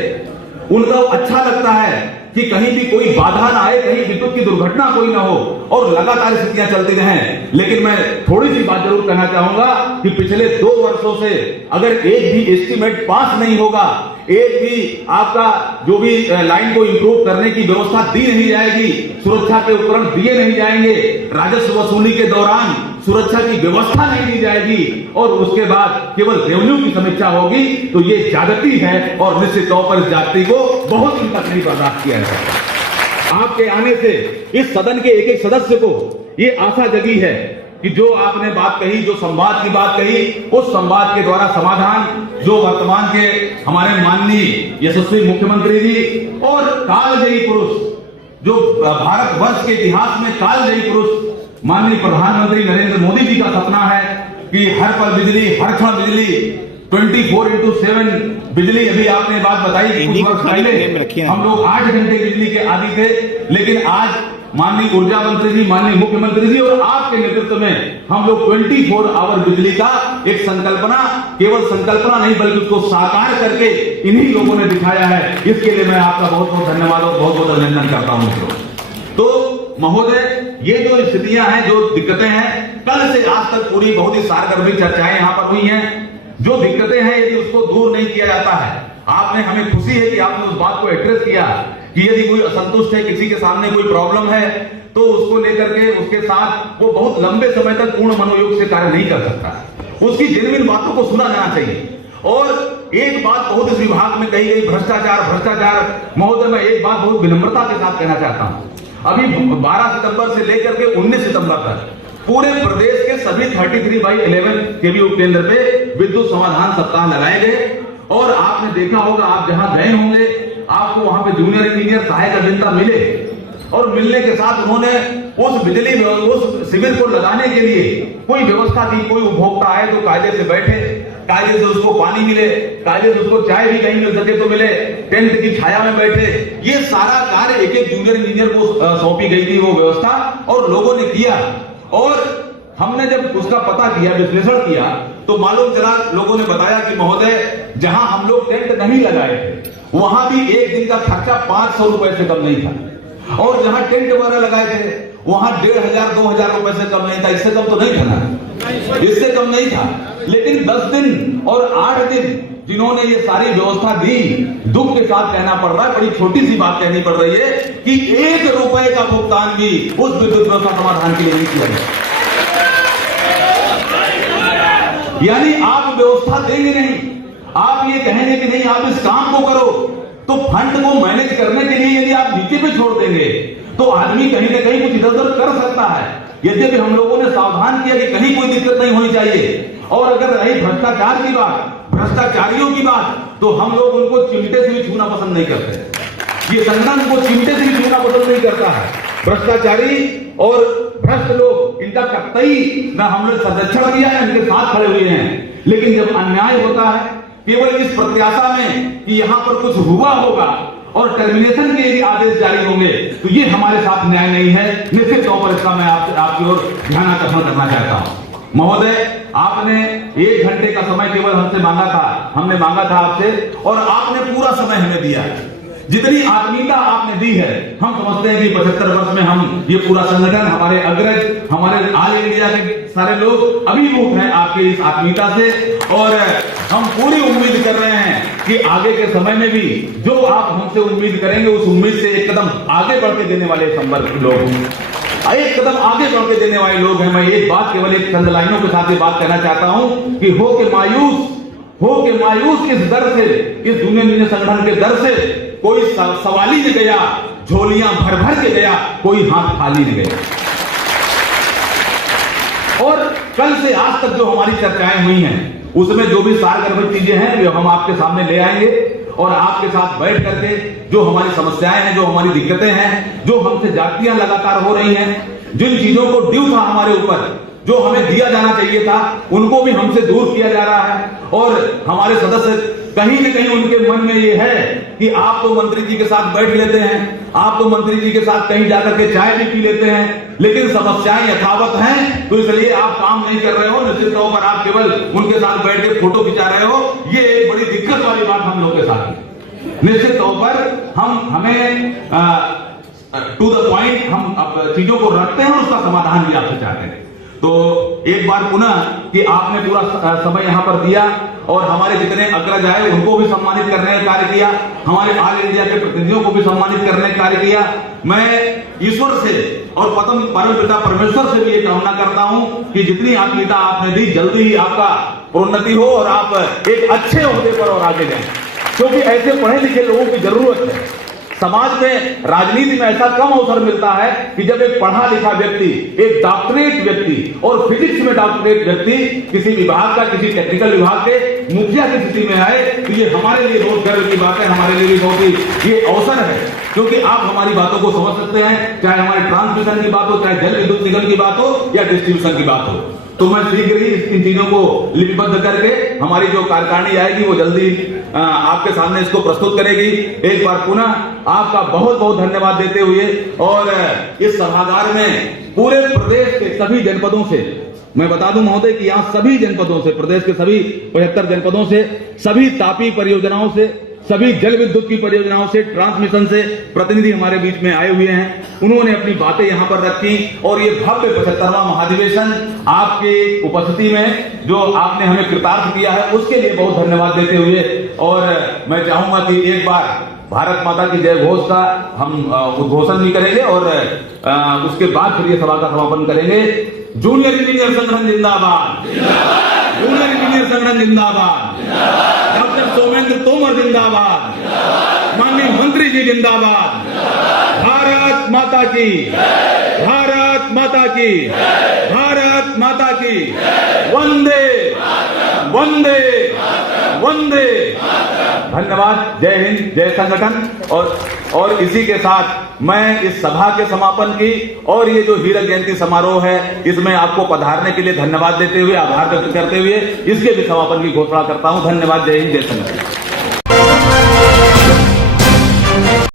उनको अच्छा लगता है कि कहीं भी कोई बाधा ना आए, कहीं विद्युत की दुर्घटना कोई ना हो और लगातार स्थितियां चलती रहें। लेकिन मैं थोड़ी सी बात जरूर कहना चाहूंगा कि पिछले 2 वर्षों से अगर एक भी एस्टीमेट पास नहीं होगा, एक भी आपका जो भी लाइन को इंप्रूव करने की व्यवस्था दी नहीं जाएगी, सुरक्षा के उपकरण दिए नहीं जाएंगे, राजस्व वसूली के दौरान सुरक्षा की व्यवस्था नहीं दी जाएगी और उसके बाद केवल रेवेन्यू की समीक्षा होगी, तो ये ज्यादती है और निश्चित तौर पर इस ज्यादती को बहुत दिन तक नहीं बर्दाश्त किया जाएगा। आपके आने से इस सदन के एक एक सदस्य को ये आशा जगी है कि जो आपने बात कही, जो संवाद की बात कही, उस संवाद के द्वारा समाधान जो वर्तमान के हमारे माननीय यशस्वी मुख्यमंत्री जी और कालजयी पुरुष जो भारतवर्ष के इतिहास में कालजयी पुरुष माननीय प्रधानमंत्री नरेंद्र मोदी जी का सपना है कि हर पल बिजली, हर क्षण बिजली, 24/7 बिजली। अभी आपने बात बताई कि कुछ वर्ष पहले हम लोग 8 घंटे बिजली के आदी थे, लेकिन आज माननीय ऊर्जा मंत्री जी, माननीय मुख्यमंत्री जी और आपके नेतृत्व में हम लोग 24 आवर बिजली का एक संकल्पना, केवल संकल्पना नहीं बल्कि उसको साकार करके इन्हीं लोगों ने दिखाया है। इसके लिए मैं आपका बहुत बहुत धन्यवाद और बहुत बहुत अभिनंदन करता हूं मित्रों। तो महोदय, ये जो स्थितियां हैं, जो दिक्कतें हैं, कल से आज तक पूरी बहुत ही सारगर्भी चर्चाएं यहां पर हुई हैं। जो दिक्कतें हैं यदि उसको दूर नहीं किया जाता है, आपने, हमें खुशी है कि आपने उस बात को एड्रेस किया कि यदि कोई असंतुष्ट है, किसी के सामने कोई प्रॉब्लम है, तो उसको लेकर के उसके साथ वो बहुत लंबे समय तक पूर्ण मनोयोग से कार्य नहीं कर सकता। उसकी जेन्युइन बातों को सुना जाना चाहिए। और एक बात बहुत इस विभाग में कही गई, भ्रष्टाचार। महोदय, मैं एक बात बहुत विनम्रता के साथ कहना चाहता हूं। अभी 12 सितंबर से लेकर के 19 सितंबर तक पूरे प्रदेश के सभी 33/11 केवी उपकेंद्र पे विद्युत समाधान सप्ताह लगाए गए। और आपने देखा होगा, आप जहां गए होंगे, आपको वहां पे जूनियर इंजीनियर, सहायक अभियंता मिले, और मिलने के साथ उन्होंने उस शिविर को लगाने के लिए कोई व्यवस्था की। कोई उपभोक्ता आए तो कायदे से बैठे, कायदे से उसको पानी मिले, कायदे से उसको चाय भी कहीं मिल सके तो मिले, टेंट की छाया में बैठे। ये सारा कार्य एक एक जूनियर इंजीनियर को सौंपी गई थी वो व्यवस्था, और लोगों ने किया। और हमने जब उसका पता किया, विश्लेषण किया, तो मालूम चला, लोगों ने बताया कि महोदय, जहां हम लोग टेंट नहीं लगाए थे वहां भी एक दिन का खर्चा 500 रुपए से कम नहीं था, और जहां टेंट वगैरह लगाए थे वहां 1500-2000 रुपए से कम नहीं था। इससे कम तो नहीं था ना, इससे कम नहीं था। लेकिन 10 दिन और 8 दिन जिन्होंने ये सारी व्यवस्था दी, दुख के साथ कहना पड़ रहा है, बड़ी छोटी सी बात कहनी पड़ रही है कि 1 रुपए का भुगतान भी उस विद्युत व्यवस्था समाधान के लिए नहीं किया गया। यानी आप व्यवस्था देंगे नहीं, आप ये कहेंगे कि नहीं आप इस काम को करो, तो फंड को मैनेज करने के लिए यदि आप नीचे पे छोड़ देंगे तो आदमी कहीं ना कहीं कुछ इधर उधर कर सकता है। यद्यपि हम लोगों ने सावधान किया कि कहीं कोई दिक्कत नहीं होनी चाहिए। और अगर रही भ्रष्टाचार की बात, भ्रष्टाचारियों की बात, तो हम लोग उनको चिमटे से भी छूना पसंद नहीं करते। ये संगठन उनको चिमटे से भी छूना पसंद नहीं करता है। भ्रष्टाचारी और भ्रष्ट लोग, इनका कतई न हमने संरक्षण किया है, इनके साथ खड़े हुए हैं। लेकिन जब अन्याय होता है, केवल इस प्रत्याशा में कि यहां पर कुछ हुआ होगा और टर्मिनेशन के यदि आदेश जारी होंगे, तो ये हमारे साथ न्याय नहीं है। निश्चित तौर पर इसका मैं आपकी ओर ध्यान आकर्षण करना चाहता हूं। महोदय, आपने 1 घंटे का समय केवल हमसे मांगा था, हमने मांगा था आपसे, और आपने पूरा समय हमें दिया। जितनी आत्मीयता आपने दी है, हम समझते हैं कि 75 वर्ष में हम ये पूरा संगठन, हमारे अग्रज, हमारे ऑल इंडिया के सारे लोग अभिभूत हैं आपके इस आत्मीयता से। और हम पूरी उम्मीद कर रहे हैं कि आगे के समय में भी जो आप हमसे उम्मीद करेंगे, उस उम्मीद से एक कदम आगे बढ़ के देने वाले संपर्क लोग, एक कदम आगे बढ़ के देने वाले लोग हैं। मैं एक बात, केवल एक चंद लाइनों के साथ ये बात कहना चाहता हूं कि हो के मायूस इस दर से, इस जूनियर संगठन के दर से कोई सवाल ही नहीं गया, झोलियां भर भर के गया, कोई हाथ खाली नहीं गया। और कल से आज तक जो हमारी चर्चाएं हुई हैं, उसमें जो भी सारगर्भित चीजें हैं वो हम आपके सामने ले आएंगे, और आपके साथ बैठ करके जो हमारी समस्याएं हैं, जो हमारी दिक्कतें हैं, जो हमसे जातियां लगातार हो रही हैं, जिन चीजों को ड्यू था हमारे ऊपर, जो हमें दिया जाना चाहिए था, उनको भी हमसे दूर किया जा रहा है। और हमारे सदस्य कहीं न कहीं उनके मन में ये है कि आप तो मंत्री जी के साथ बैठ लेते हैं, आप तो मंत्री जी के साथ कहीं जाकर के चाय भी पी लेते हैं, लेकिन समस्याएं यथावत हैं, तो इसलिए आप काम नहीं कर रहे हो। निश्चित तौर पर आप केवल उनके साथ बैठ के फोटो खिंचा रहे हो। ये एक बड़ी दिक्कत वाली बात हम लोग के साथ है। निश्चित तौर पर हमें टू द पॉइंट हम चीजों को रखते हैं और उसका समाधान भी आपसे चाहते हैं। तो एक बार पुनः कि आपने पूरा समय यहां पर दिया, और हमारे जितने अग्रज आए उनको भी सम्मानित करने का कार्य किया, हमारे ऑल इंडिया के प्रतिनिधियों को भी सम्मानित करने का कार्य किया। मैं ईश्वर से और परम पिता परमेश्वर से भी ये कामना करता हूं कि जितनी आत्मीयता आपने दी, जल्दी ही आपका प्रोन्नति हो और आप एक अच्छे ओहदे पर और आगे जाएं, क्योंकि ऐसे पढ़े लिखे लोगों की जरूरत है। समाज में राजनीति में ऐसा कम अवसर मिलता है कि जब एक पढ़ा लिखा व्यक्ति, एक डॉक्टरेट व्यक्ति और फिजिक्स में डॉक्टरेट व्यक्ति किसी विभाग का, किसी टेक्निकल विभाग के मुखिया की स्थिति में आए, तो ये हमारे लिए बहुत गर्व की बात है, हमारे लिए भी बहुत ही ये अवसर है, क्योंकि आप हमारी बातों को समझ सकते हैं, चाहे हमारे ट्रांसमिशन की बात हो, चाहे जल विद्युत निगम की बात हो या डिस्ट्रीब्यूशन की बात हो। तो मैं शीघ्र ही इन चीजों को लिपिबद्ध करके हमारी जो कार्यकारिणी आएगी वो जल्दी आपके सामने इसको प्रस्तुत करेगी। एक बार पुनः आपका बहुत बहुत धन्यवाद देते हुए और इस सभागार में पूरे प्रदेश के सभी जनपदों से मैं बता दूं महोदय कि यहाँ सभी जनपदों से, प्रदेश के सभी 75 जनपदों से, सभी तापी परियोजनाओं से, सभी जल विद्युत की परियोजनाओं से, ट्रांसमिशन से प्रतिनिधि हमारे बीच में आए हुए हैं। उन्होंने अपनी बातें यहां पर रखी और ये भव्य 75वां महाधिवेशन आपकी उपस्थिति में जो आपने हमें कृतार्थ किया है उसके लिए बहुत धन्यवाद देते हुए और मैं चाहूंगा कि एक बार भारत माता की जय घोष का हम उद्घोषण भी करेंगे और उसके बाद फिर ये सभा का समापन करेंगे। जूनियर इंजीनियर संगठन जिंदाबाद, जूनियर इंजीनियर संगठन जिंदाबाद, डॉक्टर सोमेंद्र तोमर जिंदाबाद, माननीय मंत्री जी जिंदाबाद, भारत माता की, भारत माता की, भारत माता की, वंदे वंदे वंदे। धन्यवाद। जय हिंद, जय संगठन। और इसी के साथ मैं इस सभा के समापन की और ये जो हीरक जयंती समारोह है इसमें आपको पधारने के लिए धन्यवाद देते हुए, आभार व्यक्त करते हुए इसके भी समापन की घोषणा करता हूं। धन्यवाद। जय हिंद, जय संगठन।